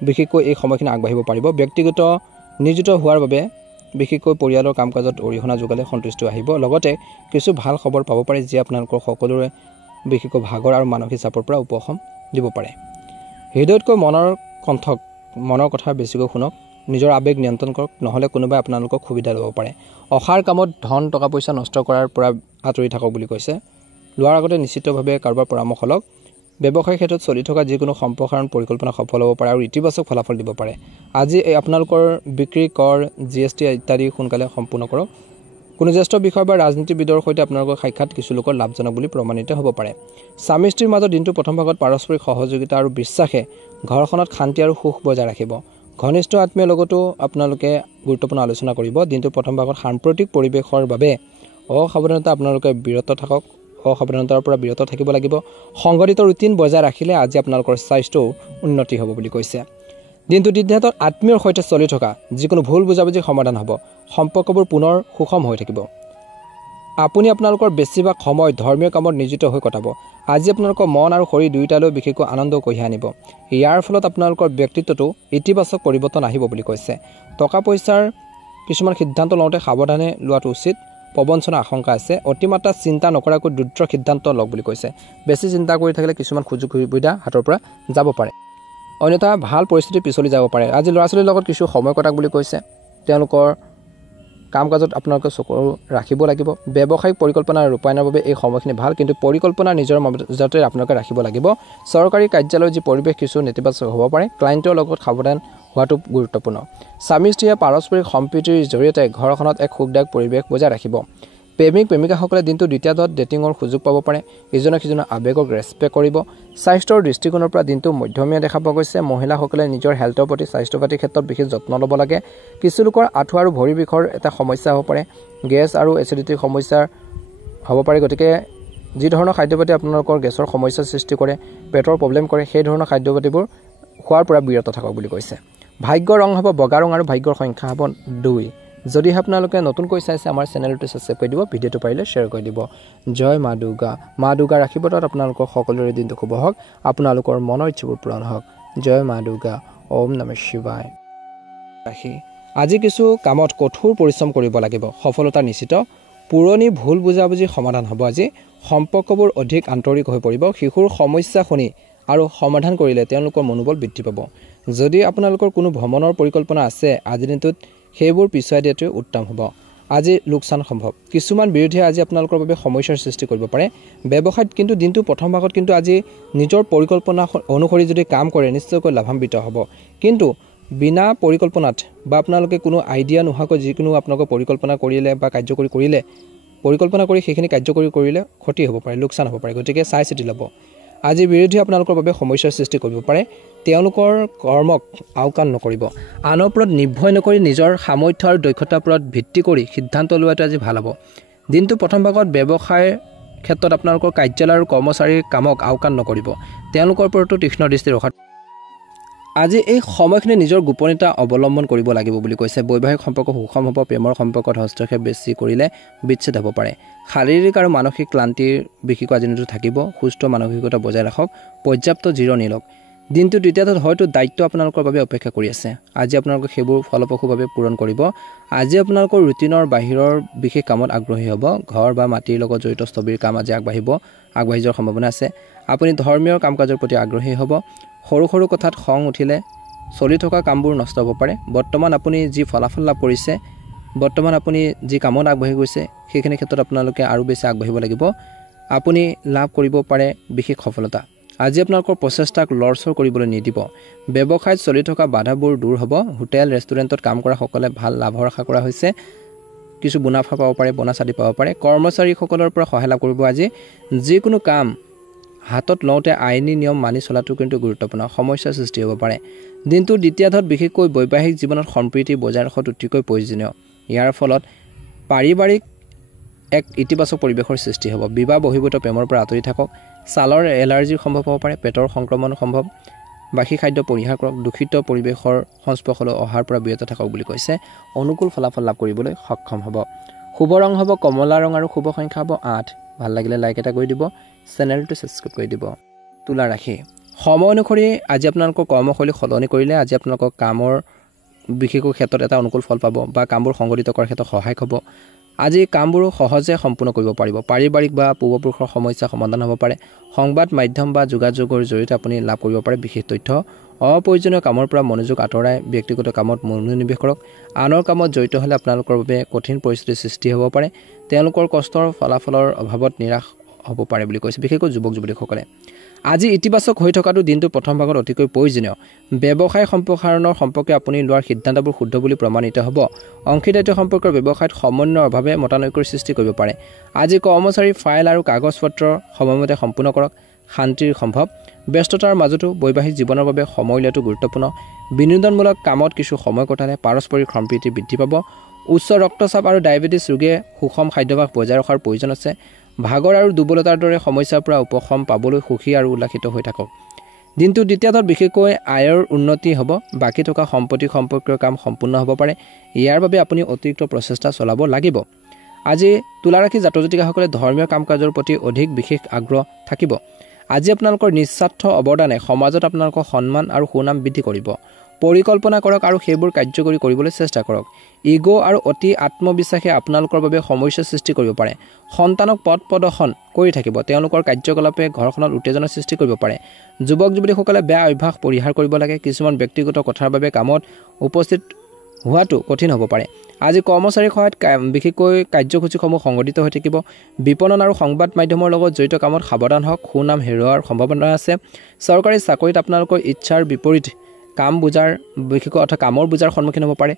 বিশেষকৈ এই সময়খিনি আগবাঢ়িব পাৰিব ব্যক্তিগত নিয়োজিত হোৱাৰ বাবে বিশেষকৈ পৰিয়ালৰ কাম-কাজত অৰিহণা যোগালে সন্তুষ্টি আহিব লগতে কিছু ভাল খবৰ পাব পাৰে যি আপোনালোকৰ সকলোৰে বিশেষকৈ ভাগৰ আৰু মানসিক চাপৰ পৰা উপশম দিব পাৰে হৃদয়তকৈ মনৰ কথা বেছিকৈ শুনক নিজৰ আবেগ নিয়ন্ত্ৰণ কৰক নহলে কোনোবাই আপোনালোকক সুবিধা ল'ব পাৰে অসাৰ কামত ধন টকা পইচা নষ্ট কৰাৰ পৰা আঁতৰি থাকক বুলি কৈছে লোৱাৰ আগতে নিশ্চিতভাৱে কাৰোবাৰ পৰামৰ্শ লওক ব্যৱসায়িক ক্ষেত্ৰত চলি থকা যিকোনো সম্প্ৰসাৰণ পৰিকল্পনা সফল হ'ব পাৰে আৰু ইতিবাচক ফলাফল দিব পাৰে আজি আপোনালোকৰ বিক্ৰী কৰ জিএছটি ইত্যাদি সোনকালে সম্পূৰ্ণ কৰক কোনো জ্যেষ্ঠ বিষয় বা ৰাজনীতিবিদৰ সৈতে আপোনালোকৰ সাক্ষাৎ কিছু লোকৰ লাভজনক বুলি প্ৰমাণিত হ'ব পাৰে স্বামী স্ত্ৰীৰ মাজত দিনটো প্ৰথম ভাগত পাৰস্পৰিক সহযোগিতা আৰু বিশ্বাসে ঘৰখনত শান্তি আৰু সুখ বজাই ৰাখিব ঘনিষ্ঠ আত্মীয়ৰ লগতো আপোনালোকে গুৰুত্বপূৰ্ণ আলোচনা কৰিব দিনটো প্ৰথম ভাগত সাম্প্ৰতিক পৰিৱেশৰ বাবে অসাৱধানতা আপোনালোকে অসাৱধানতাৰ পৰা বিৰত থাকিব লাগিব সংগঠিত ৰুটিন বজাই ৰাখিলে আজি আপোনালোকৰ স্বাস্থ্যও উন্নতি হ'ব বুলি কৈছে দিনটো দ্বিতীয়ত আত্মীয়ৰ সৈতে চলি থকা যিকোনো ভুল বুজাবুজি সমাধান হ'ব সম্পৰ্কবোৰ পুনৰ সুষম হৈ থাকিব আপুনি আপোনালোকৰ বেছিভাগ সময় ধৰ্মীয় কামত নিয়োজিত হৈ কটাব আজি আপোনালোকৰ মন আৰু শৰীৰ দুয়োটালৈ বিশেষকৈ আনন্দ কঢ়িয়াই আনিব ইয়াৰ ফলত আপোনালোকৰ ব্যক্তিত্বটো ইতিবাচক পৰিৱৰ্তন আহিব বুলি কৈছে টকা পইচাৰ কিছুমান সিদ্ধান্ত লওঁতে সাৱধানে লোৱাটো উচিত প্ৰবঞ্চনা আশংকা আছে অতিমাত্ৰা চিন্তা নকৰাকৈ দ্ৰুত সিদ্ধান্ত লওক বুলি কৈছে বেছি চিন্তা কৰি থাকিলে কিছুমান সুযোগ সুবিধা হাতৰ পৰা যাব পাৰে অন্যথা ভাল পৰিস্থিতি পিছলি যাব পাৰে আজি ল'ৰা ছোৱালীৰ লগত কিছু সময় কটাক বুলি কৈছে তেওঁলোকৰ কাম-কাজত আপোনালোকে চকু ৰাখিব লাগিব ব্যৱসায়িক পৰিকল্পনা ৰূপায়ণৰ বাবে এই সময়খিনি ভাল কিন্তু পৰিকল্পনা নিজৰ মাজতে আপোনালোকে ৰাখিব লাগিব চৰকাৰী কাৰ্যালয়ৰ যি পৰিৱেশ কিছু নেতিবাচক হ'ব পাৰে ক্লায়েণ্টৰ লগত সাৱধান হোৱাটো গুৰুত্বপূৰ্ণ স্বামী স্ত্ৰীয়ে পাৰস্পৰিক সম্প্ৰীতিৰ জৰিয়তে ঘৰখনত এক সুখদায়ক পৰিৱেশ বজাই ৰাখিব প্ৰেমিক-প্ৰেমিকাসকলে দিনটো দ্বিতীয়ত ডেটিঙৰ সুযোগ পাব পাৰে ইজনে সিজনৰ আবেগক ৰেছপেক্ট কৰিব স্বাস্থ্যৰ দৃষ্টিকোণৰ পৰা দিনটো মধ্যমীয়া দেখা পোৱা গৈছে মহিলাসকলে নিজৰ হেল্থৰ প্ৰতি স্বাস্থ্য পাতিৰ ক্ষেত্ৰত বিশেষ যত্ন ল'ব লাগে কিছু লোকৰ আঁঠুৱা আৰু ভৰি বিষৰ এটা সমস্যা হ'ব পাৰে গেছ আৰু এচিডিটিৰ সমস্যা হ'ব পাৰে গতিকে যি ধৰণৰ খাদ্যপাতি আপোনালোকৰ গেছৰ সমস্যাৰ সৃষ্টি কৰে পেটৰ প্ৰব্লেম কৰে সেই ধৰণৰ খাদ্যপাতিবোৰ খোৱাৰ পৰা বিৰত থাকক বুলি কৈছে ভাগ্য ৰং হ'ব বগা ৰং আৰু ভাগ্যৰ সংখ্যা হ'ব 2 যদি আপোনালোকে নতুনকৈ চাইছে আমাৰ চেনেলটো সাবস্ক্ৰাইব কৰি দিব ভিডিঅ'টো পাৰিলে শ্বেয়াৰ কৰি দিব জয় মা দুৰ্গা ৰাখিবত আপোনালোকৰ সকলোৰে দিনটো শুভ হওক আপোনালোকৰ মনৰ ইচ্ছাবোৰ পূৰণ হওক জয় মা দুৰ্গা ওম নমঃ শিৱায় আজি কিছু কামত কঠোৰ পৰিশ্ৰম কৰিব লাগিব সফলতা নিশ্চিত পুৰণি ভুল বুজাবুজি সমাধান হ'ব আজি সম্পৰ্কবোৰ অধিক আন্তৰিক হৈ পৰিব শিশুৰ সমস্যা শুনি আৰু সমাধান কৰিলে তেওঁলোকৰ মনোবল বৃদ্ধি পাব যদি আপোনালোকৰ কোনো ভ্ৰমণৰ পৰিকল্পনা আছে আজি দিনটোত সেইবোৰ পিছুৱাই দিয়াটো উত্তম হ'ব আজি লোকচান সম্ভৱ কিছুমান বিৰোধীয়ে আজি আপোনালোকৰ বাবে সমস্যাৰ সৃষ্টি কৰিব পাৰে ব্যৱসায়ত কিন্তু দিনটো প্ৰথম ভাগত কিন্তু আজি নিজৰ পৰিকল্পনা অনুসৰি যদি কাম কৰে নিশ্চয়কৈ লাভান্বিত হ'ব কিন্তু বিনা পৰিকল্পনাত বা আপোনালোকে কোনো আইডিয়া নোহোৱাকৈ যিকোনো আপোনালোকৰ পৰিকল্পনা কৰিলে বা কাৰ্যকৰী কৰিলে পৰিকল্পনা কৰি সেইখিনি কাৰ্যকৰী কৰিলে ক্ষতি হ'ব পাৰে লোকচান হ'ব পাৰে গতিকে চাই চিতি ল'ব আজি বিৰোধী আপোনালোকৰ বাবে সমস্যাৰ সৃষ্টি কৰিব পাৰে তেওঁলোকৰ কৰ্মক আওকাণ নকৰিব আনৰ ওপৰত নিৰ্ভয় নকৰি নিজৰ সামৰ্থ্য আৰু দক্ষতাৰ ওপৰত ভিত্তি কৰি সিদ্ধান্ত লোৱাটো আজি ভাল হ'ব দিনটো প্ৰথম ভাগত ব্যৱসায়ৰ ক্ষেত্ৰত আপোনালোকৰ কাৰ্যালয় আৰু কৰ্মচাৰীৰ কামক আওকাণ নকৰিব তেওঁলোকৰ ওপৰতো তীক্ষ্ণ দৃষ্টি ৰখাত আজি এই সময়খিনি নিজৰ গোপনীয়তা অৱলম্বন কৰিব লাগিব বুলি কৈছে। বৈবাহিক সম্পৰ্ক সুষম হ'ব। প্ৰেমৰ সম্পৰ্কত হস্তক্ষেপ বেছি কৰিলে বিচ্ছেদ হ'ব পাৰে। শাৰীৰিক আৰু মানসিক ক্লান্তিৰ বিশেষকৈ আজি দিনটো থাকিব। সুস্থ মানসিকতা বজাই ৰাখক। পৰ্যাপ্ত জিৰণি লওক। দিনটো দ্বিতীয়ত হয়তো দায়িত্ব আপোনালোকৰ বাবে অপেক্ষা কৰি আছে। আজি আপোনালোকে সেইবোৰ ফলপ্ৰসূভাৱে পূৰণ কৰিব। আজি আপোনালোকৰ ৰুটিনৰ বাহিৰৰ বিশেষ কামত আগ্ৰহী হ'ব। ঘৰ বা মাটিৰ লগত জড়িত স্থবিৰ কাম আজি আগবাঢ়ি যোৱাৰ সম্ভাৱনা আছে। আপুনি ধৰ্মীয় কাম কাজৰ প্ৰতি আগ্ৰহী হ'ব। সৰু সৰু কথাত খং উঠিলে চলি থকা কামবোৰ নষ্ট হ'ব পাৰে। বৰ্তমান আপুনি যি ফলাফল লাভ কৰিছে, বৰ্তমান আপুনি যি কামত আগবাঢ়ি গৈছে, সেইখিনি ক্ষেত্ৰত আপোনালোকে আৰু বেছি আগবাঢ়িব লাগিব। আপুনি লাভ কৰিব পাৰে বিশেষ সফলতা। আজি আপোনালোকৰ প্ৰচেষ্টাক লৰচৰ কৰিবলৈ নিদিব। ব্যৱসায়ত চলি থকা বাধাবোৰ দূৰ হ'ব। হোটেল ৰেষ্টুৰেণ্টত কাম কৰা সকলে ভাল লাভৰ আশা কৰা হৈছে। কিছু মুনাফা পাব পাৰে, বোনাছ আদি পাব পাৰে। কৰ্মচাৰীসকলৰ পৰা সহায় লাভ কৰিব। আজি যিকোনো কাম হাতত লওঁতে আইনী নিয়ম মানি চলাটো কিন্তু গুৰুত্বপূৰ্ণ। সমস্যাৰ সৃষ্টি হ'ব পাৰে। দিনটোৰ দ্বিতীয়াৰ্ধত বিশেষকৈ বৈবাহিক জীৱনত সম্প্ৰীতি বজাই ৰখাটো অতিকৈ প্ৰয়োজনীয়। ইয়াৰ ফলত পাৰিবাৰিক এক ইতিবাচক পৰিৱেশৰ সৃষ্টি হ'ব। বিবাহ বহিৰ্ভূত প্ৰেমৰ পৰা আঁতৰি থাকক। ছালৰ এলাৰ্জিৰ সম্ভৱ হ'ব পাৰে। পেটৰ সংক্ৰমণ সম্ভৱ। বাকী খাদ্য পৰিহাৰ কৰক। দূষিত পৰিৱেশৰ সংস্পৰ্শলৈ অহাৰ পৰা বিৰত থাকক বুলি কৈছে। অনুকূল ফলাফল লাভ কৰিবলৈ সক্ষম হ'ব। শুভ ৰং হ'ব কমলা ৰং আৰু শুভ সংখ্যা হ'ব 8। ভাল লাগিলে লাইক এটা কৰি দিব। চেনেলটো ছাবস্ক্ৰাইব কৰি দিব। তুলা ৰাশি সময় অনুসৰি আজি আপোনালোকৰ কৰ্মশৈলী সলনি কৰিলে আজি আপোনালোকৰ কামৰ বিশেষকৈ ক্ষেত্ৰত এটা অনুকূল ফল পাব বা কামবোৰ সংগঠিত কৰাৰ ক্ষেত্ৰত সহায়ক হ'ব। আজি কামবোৰ সহজে সম্পূৰ্ণ কৰিব পাৰিব। পাৰিবাৰিক বা পূৰ্বপুৰুষৰ সমস্যা সমাধান হ'ব পাৰে। সংবাদ মাধ্যম বা যোগাযোগৰ জৰিয়তে আপুনি লাভ কৰিব পাৰে বিশেষ তথ্য। অপ্ৰয়োজনীয় কামৰ পৰা মনোযোগ আঁতৰাই ব্যক্তিগত কামত মনোনিৱেশ কৰক। আনৰ কামত জড়িত হ'লে আপোনালোকৰ বাবে কঠিন পৰিস্থিতিৰ সৃষ্টি হ'ব পাৰে। তেওঁলোকৰ কষ্টৰ ফলাফলৰ অভাৱত নিৰাশ হ'ব পাৰে বুলি কৈছে, বিশেষকৈ যুৱক যুৱতীসকলে। আজি ইতিবাচক হৈ থকাটো দিনটোৰ প্ৰথম ভাগত অতিকৈ প্ৰয়োজনীয়। ব্যৱসায় সম্প্ৰসাৰণৰ সম্পৰ্কে আপুনি লোৱাৰ সিদ্ধান্তবোৰ শুদ্ধ বুলি প্ৰমাণিত হ'ব। অংশীদাৰিত্ব সম্পৰ্কৰ ব্যৱসায়ত সমন্বয়ৰ অভাৱে মতানৈক্যৰ সৃষ্টি কৰিব পাৰে। আজি কৰ্মচাৰী ফাইল আৰু কাগজ পত্ৰ সময়মতে সম্পূৰ্ণ কৰক। শান্তিৰ সম্ভৱ। ব্যস্ততাৰ মাজতো বৈবাহিক জীৱনৰ বাবে সময় লোৱাটো গুৰুত্বপূৰ্ণ। বিনোদনমূলক কামত কিছু সময় কটালে পাৰস্পৰিক সম্প্ৰীতি বৃদ্ধি পাব। উচ্চ ৰক্তচাপ আৰু ডায়েবেটিছ ৰোগে সুষম খাদ্যাভ্যাস বজাই ৰখাৰ প্ৰয়োজন আছে। ভাগৰ আৰু দুৰ্বলতাৰ দৰে সমস্যাৰ পৰা উপশম পাবলৈ সুখী আৰু উল্লাসিত হৈ থাকক। দিনটোৰ দ্বিতীয়ত বিশেষকৈ আয়ৰ উন্নতি হ'ব। বাকী থকা সম্পত্তি সম্পৰ্কীয় কাম সম্পূৰ্ণ হ'ব পাৰে। ইয়াৰ বাবে আপুনি অতিৰিক্ত প্ৰচেষ্টা চলাব লাগিব। আজি তুলা ৰাশি জাতক জাতিকাসকলে ধৰ্মীয় কাম কাজৰ প্ৰতি অধিক বিশেষ আগ্ৰহ থাকিব। আজি আপোনালোকৰ নিস্বাৰ্থ অৱদানে সমাজত আপোনালোকৰ সন্মান আৰু সুনাম বৃদ্ধি কৰিব। পৰিকল্পনা কৰক আৰু সেইবোৰ কাৰ্যকৰী কৰিবলৈ চেষ্টা কৰক। ইগ' আৰু অতি আত্মবিশ্বাসে আপোনালোকৰ বাবে সমস্যাৰ সৃষ্টি কৰিব পাৰে। সন্তানক পথ প্ৰদৰ্শন কৰি থাকিব। তেওঁলোকৰ কাৰ্যকলাপে ঘৰখনত উত্তেজনাৰ সৃষ্টি কৰিব পাৰে। যুৱক যুৱতীসকলে বেয়া অভ্যাস পৰিহাৰ কৰিব লাগে। কিছুমান ব্যক্তিগত কথাৰ বাবে কামত উপস্থিত হোৱাটো কঠিন হ'ব পাৰে। আজি কৰ্মচাৰীৰ সহায়ত বিশেষকৈ কাৰ্যসূচীসমূহ সংগঠিত হৈ থাকিব। বিপণন আৰু সংবাদ মাধ্যমৰ লগত জড়িত কামত সাৱধান হওক। সুনাম হেৰুৱাৰ সম্ভাৱনা আছে। চৰকাৰী চাকৰিত আপোনালোকৰ ইচ্ছাৰ বিপৰীত কামৰ বোজাৰ সন্মুখীন হ'ব পাৰে।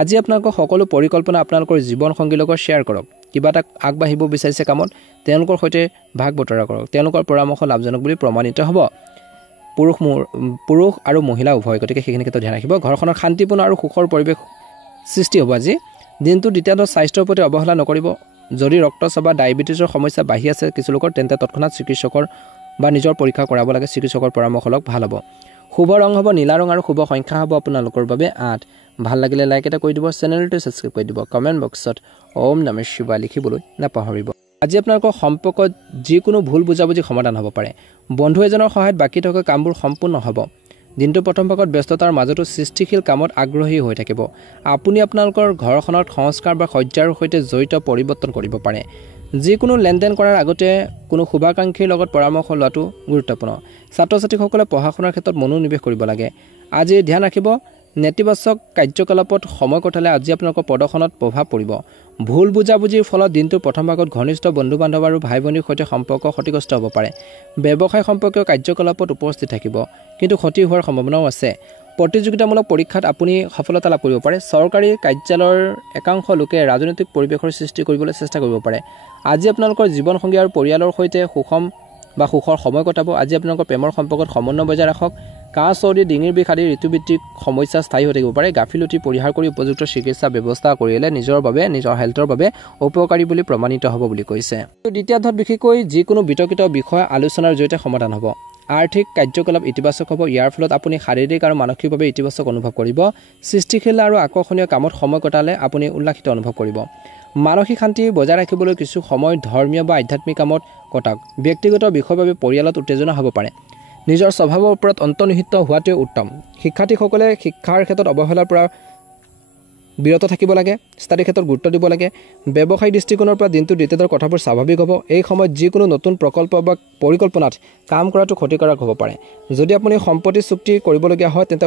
আজি আপোনালোকৰ সকলো পৰিকল্পনা আপোনালোকৰ জীৱনসংগীৰ লগত শ্বেয়াৰ কৰক। কিবা এটা আগবাঢ়িব বিচাৰিছে কামত, তেওঁলোকৰ সৈতে ভাগ বতৰা কৰক। তেওঁলোকৰ পৰামৰ্শ লাভজনক বুলি প্ৰমাণিত হ'ব। পুৰুষ আৰু মহিলা উভয়, গতিকে সেইখিনি ক্ষেত্ৰত ধ্যান ৰাখিব। ঘৰখনত শান্তিপূৰ্ণ আৰু সুখৰ পৰিৱেশ সৃষ্টি হ'ব। আজি দিনটোৰ দ্বিতীয়ত স্বাস্থ্যৰ প্ৰতি অৱহেলা নকৰিব। যদি ৰক্তচাপ বা ডায়েবেটিছৰ সমস্যা বাঢ়ি আছে কিছু লোকৰ, তেন্তে তৎক্ষণাত চিকিৎসকৰ বা নিজৰ পৰীক্ষা কৰাব লাগে। চিকিৎসকৰ পৰামৰ্শ লওক, ভাল হ'ব। শুভ ৰং হ'ব নীলা ৰং আৰু শুভ সংখ্যা হ'ব আপোনালোকৰ বাবে 8। ভাল লাগিলে লাইক এটা কৰি দিব। চেনেলটো ছাবস্ক্ৰাইব কৰি দিব। কমেণ্ট বক্সত ওম নমঃ শিৱায় লিখিবলৈ নাপাহৰিব। আজি আপোনালোকৰ সম্পৰ্কত যিকোনো ভুল বুজাবুজি সমাধান হ'ব পাৰে। বন্ধু এজনৰ সহায়ত বাকী থকা কামবোৰ সম্পূৰ্ণ হ'ব। দিনটোৰ প্ৰথম ভাগত ব্যস্ততাৰ মাজতো সৃষ্টিশীল কামত আগ্ৰহী হৈ থাকিব। আপুনি আপোনালোকৰ ঘৰখনত সংস্কাৰ বা সজ্জাৰ সৈতে জড়িত পৰিৱৰ্তন কৰিব পাৰে। যিকোনো লেনদেন কৰাৰ আগতে কোনো শুভাকাংক্ষীৰ লগত পৰামৰ্শ লোৱাটো গুৰুত্বপূৰ্ণ। ছাত্ৰ ছাত্ৰীসকলে পঢ়া শুনাৰ ক্ষেত্ৰত মনোনিৱেশ কৰিব লাগে। আজি ধ্যান ৰাখিব। নেতিবাচক কাৰ্যকলাপত সময় কটালে আজি আপোনালোকৰ প্ৰদৰ্শনত প্ৰভাৱ পৰিব। ভুল বুজাবুজিৰ ফলত দিনটোৰ প্ৰথম ভাগত ঘনিষ্ঠ বন্ধু বান্ধৱ আৰু ভাই ভনীৰ সৈতে সম্পৰ্ক ক্ষতিগ্ৰস্ত হ'ব পাৰে। ব্যৱসায় সম্পৰ্কীয় কাৰ্যকলাপত উপস্থিত থাকিব, কিন্তু ক্ষতি হোৱাৰ সম্ভাৱনাও আছে। প্ৰতিযোগিতামূলক পৰীক্ষাত আপুনি সফলতা লাভ কৰিব পাৰে। চৰকাৰী কাৰ্যালয়ৰ একাংশ লোকে ৰাজনৈতিক পৰিৱেশৰ সৃষ্টি কৰিবলৈ চেষ্টা কৰিব পাৰে। আজি আপোনালোকৰ জীৱনসংগী আৰু পৰিয়ালৰ সৈতে সুখৰ সময় কটাব। আজি আপোনালোকৰ প্ৰেমৰ সম্পৰ্কত সমন্বয় বজাই ৰাখক। কাহ চৰ্দি ডিঙিৰ বিষ আদি ঋতুভিত্তিক সমস্যা স্থায়ী হৈ থাকিব পাৰে। গাফিলতি পৰিহাৰ কৰি উপযুক্ত চিকিৎসা ব্যৱস্থা কৰিলে নিজৰ হেল্থৰ বাবে উপকাৰী বুলি প্ৰমাণিত হ'ব বুলি কৈছে। দ্বিতীয়াৰ্ধত বিশেষকৈ যিকোনো বিতৰ্কিত বিষয় আলোচনাৰ জৰিয়তে সমাধান হ'ব। আৰ্থিক কাৰ্যকলাপ ইতিবাচক হ'ব। ইয়াৰ ফলত আপুনি শাৰীৰিক আৰু মানসিকভাৱে ইতিবাচক অনুভৱ কৰিব। সৃষ্টিশীল আৰু আকৰ্ষণীয় কামত সময় কটালে আপুনি উল্লাসিত অনুভৱ কৰিব। মানসিক শান্তি বজাই ৰাখিবলৈ কিছু সময় ধৰ্মীয় বা আধ্যাত্মিক কামত কটাওক। ব্যক্তিগত বিষয়ৰ বাবে পৰিয়ালত উত্তেজনা হ'ব পাৰে। নিজৰ স্বভাৱৰ ওপৰত অন্তৰ্নিহিত হোৱাটোৱে উত্তম। শিক্ষাৰ্থীসকলে শিক্ষাৰ ক্ষেত্ৰত অৱহেলাৰ পৰা বিৰত থাকিব লাগে। ষ্টাডিৰ ক্ষেত্ৰত গুৰুত্ব দিব লাগে। ব্যৱসায়িক দৃষ্টিকোণৰ পৰা দিনটো দ্বিতীয়ৰ কথাবোৰ স্বাভাৱিক হ'ব। এই সময়ত যিকোনো নতুন প্ৰকল্প বা পৰিকল্পনাত কাম কৰাটো ক্ষতিকাৰক হ'ব পাৰে। যদি আপুনি সম্পত্তি চুক্তি কৰিবলগীয়া হয় তেন্তে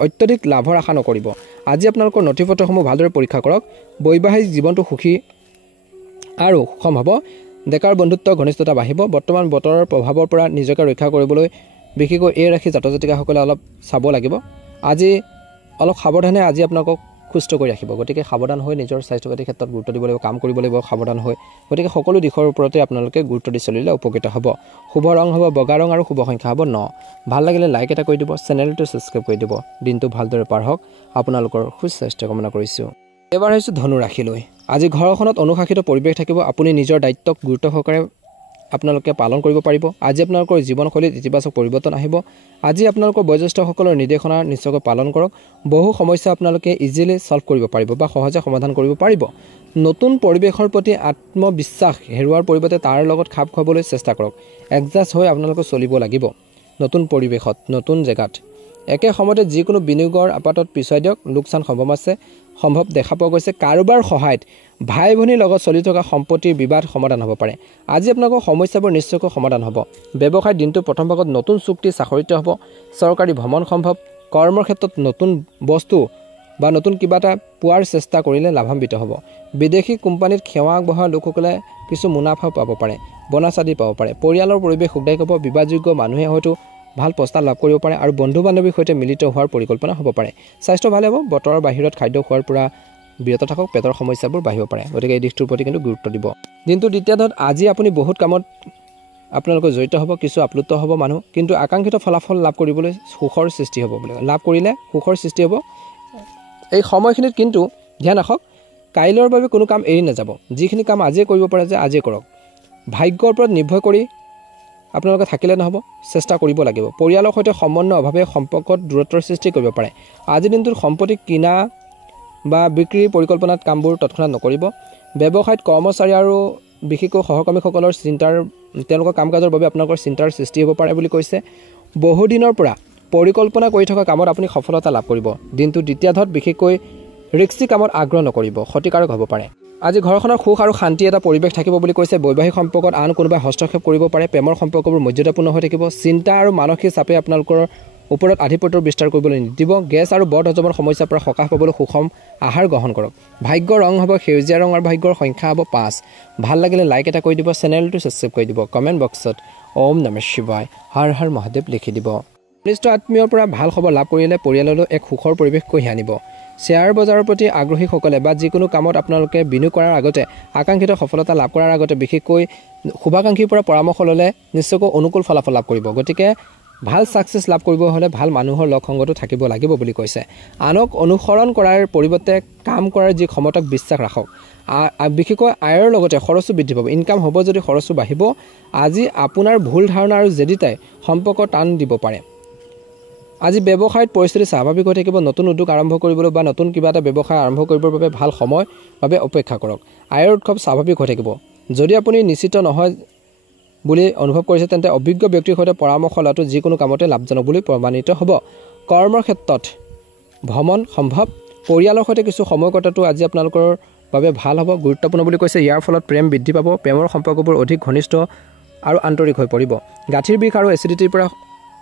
অত্যধিক লাভৰ আশা নকৰিব। আজি আপোনালোকৰ নথিপত্ৰসমূহ ভালদৰে পৰীক্ষা কৰক। বৈবাহিক জীৱনটো সুখী আৰু সুষম হ'ব। ডেকাৰ বন্ধুত্ব ঘনিষ্ঠতা বাঢ়িব। বৰ্তমান বতৰৰ প্ৰভাৱৰ পৰা নিজকে ৰক্ষা কৰিবলৈ বিশেষকৈ এই ৰাশি জাতক জাতিকাসকলে অলপ চাব লাগিব। আজি অলপ সাৱধানে আজি আপোনালোকক সুস্থ কৰি ৰাখিব। গতিকে সাৱধান হৈ নিজৰ স্বাস্থ্য পাতিৰ ক্ষেত্ৰত গুৰুত্ব দিব লাগিব, কাম কৰিব লাগিব সাৱধান হৈ। গতিকে সকলো দিশৰ ওপৰতে আপোনালোকে গুৰুত্ব দি চলিলে উপকৃত হ'ব। শুভ ৰং হ'ব বগা ৰং আৰু শুভ সংখ্যা হ'ব 9। ভাল লাগিলে লাইক এটা কৰি দিব, চেনেলটো ছাবস্ক্ৰাইব কৰি দিব। দিনটো ভালদৰে পাৰ হওক। আপোনালোকৰ সুস্বাস্থ্য কামনা কৰিছোঁ। এবাৰ আহিছোঁ ধনু ৰাশিলৈ। আজি ঘৰখনত অনুশাসিত পৰিৱেশ থাকিব। আপুনি নিজৰ দায়িত্বক গুৰুত্ব সহকাৰে আপোনালোকে পালন কৰিব পাৰিব। আজি আপোনালোকৰ জীৱনশৈলীত ইতিবাচক পৰিৱৰ্তন আহিব। আজি আপোনালোকৰ বয়োজ্যেষ্ঠসকলৰ নিৰ্দেশনা নিশ্চয়কৈ পালন কৰক। বহু সমস্যা আপোনালোকে ইজিলি ছল্ভ কৰিব পাৰিব বা সহজে সমাধান কৰিব পাৰিব। নতুন পৰিৱেশৰ প্ৰতি আত্মবিশ্বাস হেৰুৱাৰ পৰিৱৰ্তে তাৰ লগত খাপ খুৱাবলৈ চেষ্টা কৰক। এডজাষ্ট হৈ আপোনালোকে চলিব লাগিব নতুন পৰিৱেশত, নতুন জেগাত। একে সময়তে যিকোনো বিনিয়োগৰ আপাতত পিছুৱাই দিয়ক। লোকচান সম্ভৱ দেখা পোৱা গৈছে। কাৰোবাৰ সহায়ত ভাই ভনীৰ লগত চলি থকা সম্পত্তিৰ বিবাদ সমাধান হ'ব পাৰে। আজি আপোনালোকৰ সমস্যাবোৰ নিশ্চয়কৈ সমাধান হ'ব। ব্যৱসায়ৰ দিনটো প্ৰথম ভাগত নতুন চুক্তি স্বাক্ষৰিত হ'ব। চৰকাৰী ভ্ৰমণ সম্ভৱ। কৰ্মৰ ক্ষেত্ৰত নতুন বস্তু বা নতুন কিবা এটা পোৱাৰ চেষ্টা কৰিলে লাভান্বিত হ'ব। বিদেশী কোম্পানীত সেৱা আগবঢ়োৱা লোকসকলে কিছু মুনাফা পাব পাৰে, বনাছ আদি পাব পাৰে। পৰিয়ালৰ পৰিৱেশ সুখদায়ক হ'ব। বিবাহযোগ্য মানুহে হয়তো ভাল প্ৰস্তাৱ লাভ কৰিব পাৰে আৰু বন্ধু বান্ধৱীৰ সৈতে মিলিত হোৱাৰ পৰিকল্পনা হ'ব পাৰে। স্বাস্থ্য ভালে হ'ব। বতৰৰ বাহিৰত খাদ্য খোৱাৰ পৰা বিৰত থাকক। পেটৰ সমস্যাবোৰ বাঢ়িব পাৰে। গতিকে এই দিশটোৰ প্ৰতি কিন্তু গুৰুত্ব দিব। দিনটো দ্বিতীয়ত আজি আপুনি বহুত কামত আপোনালোকে জড়িত হ'ব, কিছু আপ্লুত হ'ব মানুহ, কিন্তু আকাংক্ষিত ফলাফল লাভ কৰিবলৈ সুখৰ সৃষ্টি হ'ব বুলি লাভ কৰিলে সুখৰ সৃষ্টি হ'ব। এই সময়খিনিত কিন্তু ধ্যান ৰাখক, কাইলৈৰ বাবে কোনো কাম এৰি নাযাব। যিখিনি কাম আজিয়ে কৰিব পাৰে যে আজিয়ে কৰক। ভাগ্যৰ ওপৰত নিৰ্ভৰ কৰি আপোনালোকে থাকিলে নহ'ব, চেষ্টা কৰিব লাগিব। পৰিয়ালৰ সৈতে সমন্বয়ৰ অভাৱে সম্পৰ্কত দূৰত্বৰ সৃষ্টি কৰিব পাৰে। আজিৰ দিনটোত সম্পত্তি কিনা বা বিক্ৰীৰ পৰিকল্পনাত কামবোৰ তৎক্ষণাত নকৰিব। ব্যৱসায়ত কৰ্মচাৰী আৰু বিশেষকৈ সহকৰ্মীসকলৰ তেওঁলোকৰ কাম কাজৰ বাবে আপোনালোকৰ চিন্তাৰ সৃষ্টি হ'ব পাৰে বুলি কৈছে। বহুদিনৰ পৰা পৰিকল্পনা কৰি থকা কামত আপুনি সফলতা লাভ কৰিব। দিনটো দ্বিতীয়াৰ্ধত বিশেষকৈ ৰিস্কি কামত আগ্ৰহ নকৰিব, ক্ষতিকাৰক হ'ব পাৰে। আজি ঘৰখনৰ সুখ আৰু শান্তি এটা পৰিৱেশ থাকিব বুলি কৈছে। বৈবাহিক সম্পৰ্কত আন কোনোবাই হস্তক্ষেপ কৰিব পাৰে। প্ৰেমৰ সম্পৰ্কবোৰ মৰ্যাদাপূৰ্ণ হৈ থাকিব। চিন্তা আৰু মানসিক চাপে আপোনালোকৰ ওপৰত আধিপত্য বিস্তাৰ কৰিবলৈ নিদিব। গেছ আৰু বদ হজমৰ সমস্যাৰ পৰা সকাহ পাবলৈ সুষম আহাৰ গ্ৰহণ কৰক। ভাগ্যৰ ৰং হ'ব সেউজীয়া ৰং আৰু ভাগ্যৰ সংখ্যা হ'ব 5। ভাল লাগিলে লাইক এটা কৰি দিব, চেনেলটো ছাবস্ক্ৰাইব কৰি দিব। কমেণ্ট বক্সত ওম নমঃ শিৱায়, হৰ হৰ মহাদেৱ লিখি দিব। ঘনিষ্ঠ আত্মীয়ৰ পৰা ভাল খবৰ লাভ কৰিলে পৰিয়াললৈ এক সুখৰ পৰিৱেশ কঢ়িয়াই আনিব। শ্বেয়াৰ বজাৰৰ প্ৰতি আগ্ৰহীসকলে বা যিকোনো কামত আপোনালোকে বিনিয়োগ কৰাৰ আগতে, আকাংক্ষিত সফলতা লাভ কৰাৰ আগতে বিশেষকৈ শুভাকাংক্ষীৰ পৰা পৰামৰ্শ ল'লে নিশ্চয়কৈ অনুকূল ফলাফল লাভ কৰিব। গতিকে ভাল ছাকচেছ লাভ কৰিব হ'লে ভাল মানুহৰ লগ সংগতো থাকিব লাগিব বুলি কৈছে। আনক অনুসৰণ কৰাৰ পৰিৱৰ্তে কাম কৰাৰ যি ক্ষমতাক বিশ্বাস ৰাখক। বিশেষকৈ আয়ৰ লগতে খৰচো বৃদ্ধি পাব। ইনকাম হ'ব যদি খৰচো বাঢ়িব। আজি আপোনাৰ ভুল ধাৰণা আৰু জেদিতাই সম্পৰ্ক টান দিব পাৰে। আজি ব্যৱসায়ত পৰিস্থিতি স্বাভাৱিক হৈ থাকিব। নতুন উদ্যোগ আৰম্ভ কৰিবলৈ বা নতুন কিবা এটা ব্যৱসায় আৰম্ভ কৰিবৰ বাবে ভাল সময় বাবে অপেক্ষা কৰক। আয়ৰ উৎসৱ স্বাভাৱিক হৈ থাকিব। যদি আপুনি নিশ্চিত নহয় বুলি অনুভৱ কৰিছে তেন্তে অভিজ্ঞ ব্যক্তিৰ সৈতে পৰামৰ্শ লোৱাটো যিকোনো কামতে লাভজনক বুলি প্ৰমাণিত হ'ব। কৰ্মৰ ক্ষেত্ৰত ভ্ৰমণ সম্ভৱ। পৰিয়ালৰ সৈতে কিছু সময় কটাটো আজি আপোনালোকৰ বাবে ভাল হ'ব, গুৰুত্বপূৰ্ণ বুলি কৈছে। ইয়াৰ ফলত প্ৰেম বৃদ্ধি পাব। প্ৰেমৰ সম্পৰ্কবোৰ অধিক ঘনিষ্ঠ আৰু আন্তৰিক হৈ পৰিব। গাঁঠিৰ বিষ আৰু এচিডিটিৰ পৰা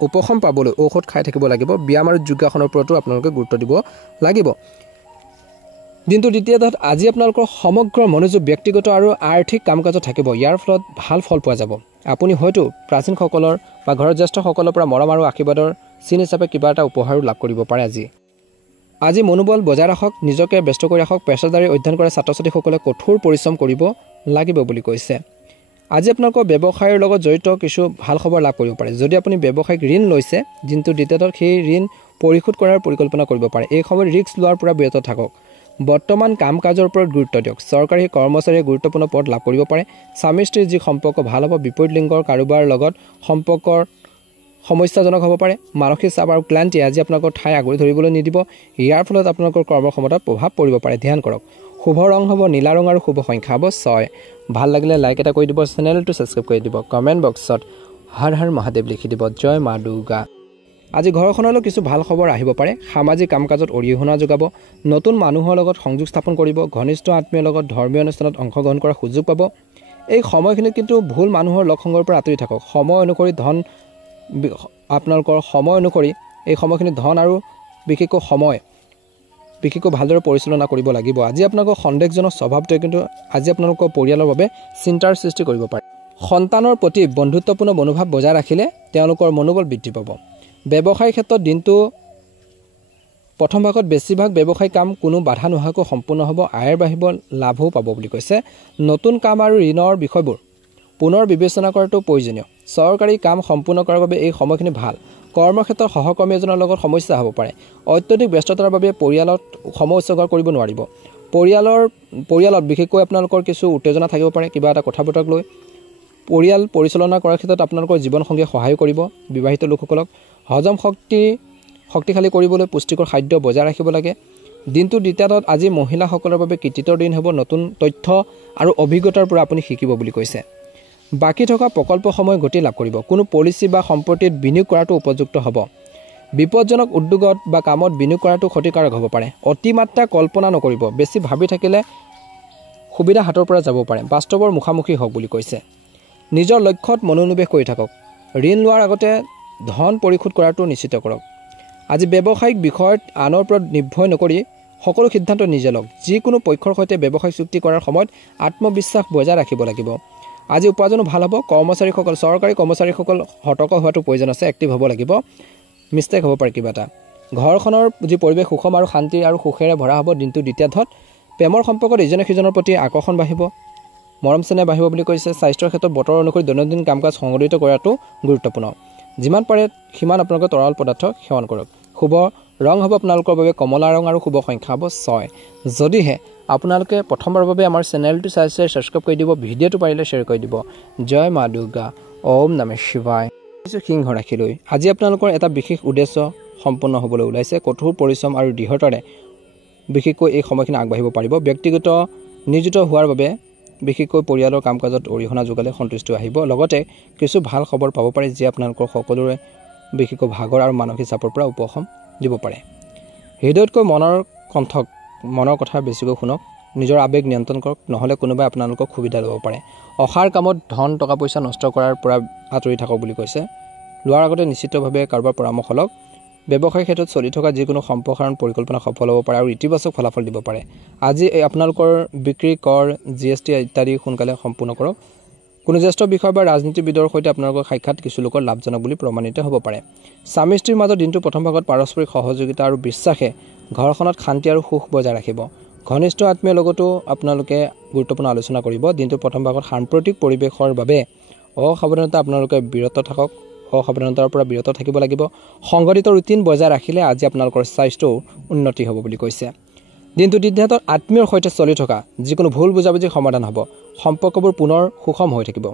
উপশম পাবলৈ ঔষধ খাই থাকিব লাগিব। ব্যায়াম আৰু যোগাসনৰ ওপৰতো আপোনালোকে গুৰুত্ব দিব লাগিব। দিনটো দ্বিতীয়ত আজি আপোনালোকৰ সমগ্ৰ মনোযোগ ব্যক্তিগত আৰু আৰ্থিক কাম কাজত থাকিব। ইয়াৰ ফলত ভাল ফল পোৱা যাব। আপুনি হয়তো প্ৰাচীনসকলৰ বা ঘৰৰ জ্যেষ্ঠসকলৰ পৰা মৰম আৰু আশীৰ্বাদৰ চিন হিচাপে কিবা এটা উপহাৰো লাভ কৰিব পাৰে। আজি মনোবল বজাই ৰাখক, নিজকে ব্যস্ত কৰি ৰাখক। পেছাদাৰী অধ্যয়ন কৰা ছাত্ৰ ছাত্ৰীসকলে কঠোৰ পৰিশ্ৰম কৰিব লাগিব বুলি কৈছে। আজি আপোনালোকৰ ব্যৱসায়ৰ লগত জড়িত কিছু ভাল খবৰ লাভ কৰিব পাৰে। যদি আপুনি ব্যৱসায়িক ঋণ লৈছে, দিনটো দ্বিতীয়ত সেই ঋণ পৰিশোধ কৰাৰ পৰিকল্পনা কৰিব পাৰে। এই সময়ত ৰিস্ক লোৱাৰ পৰা বিৰত থাকক। বৰ্তমান কাম কাজৰ ওপৰত গুৰুত্ব দিয়ক। চৰকাৰী কৰ্মচাৰীয়ে গুৰুত্বপূৰ্ণ পদ লাভ কৰিব পাৰে। স্বামী স্ত্ৰীৰ যি সম্পৰ্ক ভাল হ'ব। বিপৰীত লিংগৰ কাৰোবাৰ লগত সম্পৰ্কৰ সমস্যাজনক হ'ব পাৰে। মানসিক চাপ আৰু ক্লান্তিয়ে আজি আপোনালোকৰ ঠাই আগুৰি ধৰিবলৈ নিদিব। ইয়াৰ ফলত আপোনালোকৰ কৰ্মক্ষমতাত প্ৰভাৱ পৰিব পাৰে, ধ্যান কৰক। শুভ ৰং হ'ব নীলা ৰং আৰু শুভ সংখ্যা হ'ব 6। ভাল লাগিলে লাইক এটা কৰি দিব, চেনেলটো ছাবস্ক্ৰাইব কৰি দিব, কমেণ্ট বক্সত হৰ হৰ মহাদেৱ লিখি দিব, জয় মা দুৰ্গা। আজি ঘৰখনলৈ কিছু ভাল খবৰ আহিব পাৰে। সামাজিক কাম কাজত অৰিহণা যোগাব। নতুন মানুহৰ লগত সংযোগ স্থাপন কৰিব। ঘনিষ্ঠ আত্মীয়ৰ লগত ধৰ্মীয় অনুষ্ঠানত অংশগ্ৰহণ কৰাৰ সুযোগ পাব। এই সময়খিনিত কিন্তু ভুল মানুহৰ লগ সংগৰ পৰা আঁতৰি থাকক। সময় অনুসৰি আপোনালোকৰ সময় অনুসৰি এই সময়খিনি ধন আৰু বিশেষকৈ ভালদৰে পৰিচালনা কৰিব লাগিব। আজি আপোনালোকৰ সন্দেহজনক স্বভাৱটোৱে কিন্তু আজি আপোনালোকৰ পৰিয়ালৰ বাবে চিন্তাৰ সৃষ্টি কৰিব পাৰে। সন্তানৰ প্ৰতি বন্ধুত্বপূৰ্ণ মনোভাৱ বজাই ৰাখিলে তেওঁলোকৰ মনোবল বৃদ্ধি পাব। ব্যৱসায়িক ক্ষেত্ৰত দিনটো প্ৰথম ভাগত বেছিভাগ ব্যৱসায়িক কাম কোনো বাধা নোহোৱাকৈ সম্পূৰ্ণ হ'ব। আয়ৰ বাঢ়িব, লাভো পাব বুলি কৈছে। নতুন কাম আৰু ঋণৰ বিষয়বোৰ পুনৰ বিবেচনা কৰাটো প্ৰয়োজনীয়। চৰকাৰী কাম সম্পূৰ্ণ কৰাৰ বাবে এই সময়খিনি ভাল। কৰ্মক্ষেত্ৰত সহকৰ্মী এজনৰ লগত সমস্যা হ'ব পাৰে। অত্যধিক ব্যস্ততাৰ বাবে পৰিয়ালত সময় উৎসৰ্গ কৰিব নোৱাৰিব। পৰিয়ালত বিশেষকৈ আপোনালোকৰ কিছু উত্তেজনা থাকিব পাৰে কিবা এটা কথা বতৰাক লৈ। পৰিয়াল পৰিচালনা কৰাৰ ক্ষেত্ৰত আপোনালোকৰ জীৱনসংগীয়ে সহায় কৰিব। বিবাহিত লোকসকলক হজম শক্তিশালী কৰিবলৈ পুষ্টিকৰ খাদ্য বজাই ৰাখিব লাগে। দিনটোৰ দ্বিতীয়াত আজি মহিলাসকলৰ বাবে কৃতিত্বৰ দিন হ'ব। নতুন তথ্য আৰু অভিজ্ঞতাৰ পৰা আপুনি শিকিব বুলি কৈছে। বাকী থকা প্ৰকল্প সময় গতি লাভ কৰিব। কোনো পলিচি বা সম্পত্তিত বিনিয়োগ কৰাটো উপযুক্ত হ'ব। বিপদজনক উদ্যোগত বা কামত বিনিয়োগ কৰাটো ক্ষতিকাৰক হ'ব পাৰে। অতিমাত্ৰা কল্পনা নকৰিব। বেছি ভাবি থাকিলে সুবিধা হাতৰ পৰা যাব পাৰে। বাস্তৱৰ মুখামুখি হওক বুলি কৈছে। নিজৰ লক্ষ্যত মনোনিৱেশ কৰি থাকক। ঋণ লোৱাৰ আগতে ধন পৰিশোধ কৰাটো নিশ্চিত কৰক। আজি ব্যৱসায়িক বিষয়ত আনৰ ওপৰত নিৰ্ভৰ নকৰি সকলো সিদ্ধান্ত নিজে লওক। যিকোনো পক্ষৰ সৈতে ব্যৱসায়িক চুক্তি কৰাৰ সময়ত আত্মবিশ্বাস বজাই ৰাখিব লাগিব। আজি উপাৰ্জনো ভাল হ'ব। চৰকাৰী কৰ্মচাৰীসকল সতৰ্ক হোৱাটো প্ৰয়োজন আছে। এক্টিভ হ'ব লাগিব। মিষ্টেক হ'ব পাৰে কিবা এটা। ঘৰখনৰ যি পৰিৱেশ সুষম আৰু শান্তি আৰু সুখেৰে ভৰা হ'ব। দিনটো দ্বিতীয়াত প্ৰেমৰ সম্পৰ্কত ইজনে সিজনৰ প্ৰতি আকৰ্ষণ বাঢ়িব, মৰম চেনেহ বাঢ়িব বুলি কৈছে। স্বাস্থ্যৰ ক্ষেত্ৰত বতৰ অনুসৰি দৈনন্দিন কাম কাজ সংগঠিত কৰাটো গুৰুত্বপূৰ্ণ। যিমান পাৰে সিমান আপোনালোকে তৰল পদাৰ্থ সেৱন কৰক। শুভ ৰং হ'ব আপোনালোকৰ বাবে কমলা ৰং আৰু শুভ সংখ্যা হ'ব 6। যদিহে আপোনালোকে প্ৰথমবাৰৰ বাবে আমাৰ চেনেলটো চাইছে, ছাবস্ক্ৰাইব কৰি দিব, ভিডিঅ'টো পাৰিলে শ্বেয়াৰ কৰি দিব। জয় মা দুৰ্গা, ওম নমঃ শিৱায়। সিংহ ৰাশিলৈ আজি আপোনালোকৰ এটা বিশেষ উদ্দেশ্য সম্পূৰ্ণ হ'বলৈ ওলাইছে। কঠোৰ পৰিশ্ৰম আৰু দৃঢ়তাৰে বিশেষকৈ এই সময়খিনি আগবাঢ়িব পাৰিব। ব্যক্তিগত নিয়োজিত হোৱাৰ বাবে বিশেষকৈ পৰিয়ালৰ কাম কাজত অৰিহণা যোগালে সন্তুষ্টি আহিব। লগতে কিছু ভাল খবৰ পাব পাৰে যিয়ে আপোনালোকৰ সকলোৰে বিশেষকৈ ভাগৰ আৰু মানসিক চাপৰ পৰা উপশম দিব পাৰে। হৃদয়তকৈ মনৰ কথা বেছিকৈ শুনক। নিজৰ আৱেগ নিয়ন্ত্ৰণ কৰক, নহ'লে কোনোবাই আপোনালোকক সুবিধা ল'ব পাৰে। অসাৰ কামত ধন টকা পইচা নষ্ট কৰাৰ পৰা আঁতৰি থাকক বুলি কৈছে। লোৱাৰ আগতে নিশ্চিতভাৱে কাৰোবাৰ পৰামৰ্শ লওক। ব্যৱসায়িক ক্ষেত্ৰত চলি থকা যিকোনো সম্প্ৰসাৰণ পৰিকল্পনা সফল হ'ব পাৰে আৰু ইতিবাচক ফলাফল দিব পাৰে। আজি আপোনালোকৰ বিক্ৰী, কৰ, GST ইত্যাদি সোনকালে সম্পূৰ্ণ কৰক। কোনো জ্যেষ্ঠ বিষয় বা ৰাজনীতিবিদৰ সৈতে আপোনালোকৰ সাক্ষাৎ কিছু লোকৰ লাভজনক বুলি প্ৰমাণিত হ'ব পাৰে। স্বামী স্ত্ৰীৰ মাজত দিনটোৰ প্ৰথম ভাগত পাৰস্পৰিক সহযোগিতা আৰু বিশ্বাসে ঘৰখনত শান্তি আৰু সুখ বজাই ৰাখিব। ঘনিষ্ঠ আত্মীয়ৰ লগতো আপোনালোকে গুৰুত্বপূৰ্ণ আলোচনা কৰিব। দিনটোৰ প্ৰথম ভাগত সাম্প্ৰতিক পৰিৱেশৰ বাবে অসাৱধানতাৰ পৰা বিৰত থাকিব লাগিব। সংগঠিত ৰুটিন বজাই ৰাখিলে আজি আপোনালোকৰ স্বাস্থ্যও উন্নতি হ'ব বুলি কৈছে। দিনটো দ্বিতীয়ত আত্মীয়ৰ সৈতে চলি থকা যিকোনো ভুল বুজাবুজিৰ সমাধান হ'ব। সম্পৰ্কবোৰ পুনৰ সুষম হৈ থাকিব।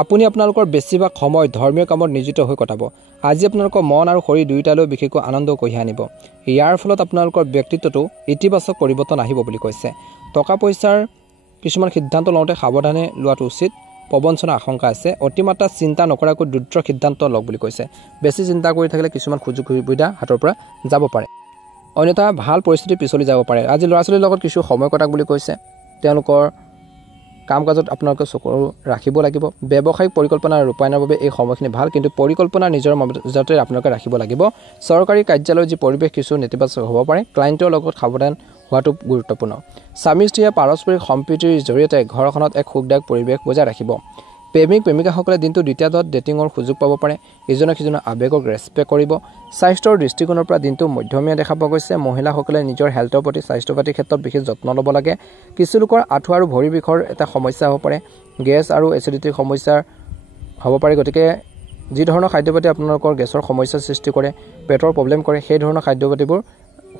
আপুনি আপোনালোকৰ বেছিভাগ সময় ধৰ্মীয় কামত নিয়োজিত হৈ কটাব। আজি আপোনালোকৰ মন আৰু শৰীৰ দুয়োটালৈ বিশেষকৈ আনন্দ কঢ়িয়াই আনিব। ইয়াৰ ফলত আপোনালোকৰ ব্যক্তিত্বটো ইতিবাচক পৰিৱৰ্তন আহিব বুলি কৈছে। টকা পইচাৰ কিছুমান সিদ্ধান্ত লওঁতে সাৱধানে লোৱাটো উচিত। প্ৰবঞ্চনাৰ আশংকা আছে। অতিমাত্ৰা চিন্তা নকৰাকৈ দ্ৰুত সিদ্ধান্ত লওক বুলি কৈছে। বেছি চিন্তা কৰি থাকিলে কিছুমান সুযোগ সুবিধা হাতৰ পৰা যাব পাৰে। অন্যথা ভাল পৰিস্থিতি পিছলি যাব পাৰে। আজি ল'ৰা ছোৱালীৰ লগত কিছু সময় কটাক বুলি কৈছে। তেওঁলোকৰ কাম কাজত আপোনালোকে চকু ৰাখিব লাগিব। ব্যৱসায়িক পৰিকল্পনা ৰূপায়ণৰ বাবে এই সময়খিনি ভাল, কিন্তু পৰিকল্পনা নিজৰ মাজতে আপোনালোকে ৰাখিব লাগিব। চৰকাৰী কাৰ্যালয়ৰ যি পৰিৱেশ কিছু নেতিবাচক হ'ব পাৰে। ক্লায়েণ্টৰ লগত সাৱধান হোৱাটো গুৰুত্বপূৰ্ণ। স্বামী স্ত্ৰীয়ে পাৰস্পৰিক সম্প্ৰীতিৰ জৰিয়তে ঘৰখনত এক সুখদায়ক পৰিৱেশ বজাই ৰাখিব। প্ৰেমিক প্ৰেমিকাসকলে দিনটো দ্বিতীয়ত ডেটিঙৰ সুযোগ পাব পাৰে। ইজনে সিজনৰ আৱেগক ৰেচপেক্ট কৰিব। স্বাস্থ্যৰ দৃষ্টিকোণৰ পৰা দিনটো মধ্যমীয়া দেখা পোৱা গৈছে। মহিলাসকলে নিজৰ হেল্থৰ প্ৰতি স্বাস্থ্য পাতিৰ ক্ষেত্ৰত বিশেষ যত্ন ল'ব লাগে। কিছু লোকৰ আঁঠুৱা আৰু ভৰিৰ বিষৰ এটা সমস্যা হ'ব পাৰে। গেছ আৰু এচিডিটিৰ সমস্যা হ'ব পাৰে। গতিকে যি ধৰণৰ খাদ্যপাতি আপোনালোকৰ গেছৰ সমস্যাৰ সৃষ্টি কৰে, পেটৰ প্ৰব্লেম কৰে, সেই ধৰণৰ খাদ্যপাতিবোৰ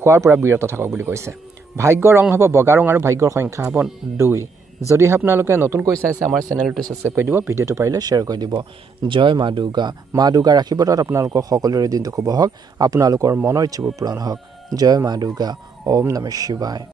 খোৱাৰ পৰা বিৰত থাকক বুলি কৈছে। ভাগ্যৰ ৰং হ'ব বগা ৰং আৰু ভাগ্যৰ সংখ্যা হ'ব 2। যদি আপোনালোকে নতুনকৈ চাইছে আমাৰ চেনেলটো সাবস্ক্ৰাইব কৰি দিব ভিডিঅ'টো পাৰিলে শ্বেয়াৰ কৰি দিব জয় মা দুৰ্গাৰ আশীৰ্বাদত আপোনালোকৰ সকলোৰে দিনটো শুভ হওক আপোনালোকৰ মনৰ ইচ্ছাবোৰ পূৰণ হওক জয় মা দুৰ্গা ওম নমঃ শিৱায়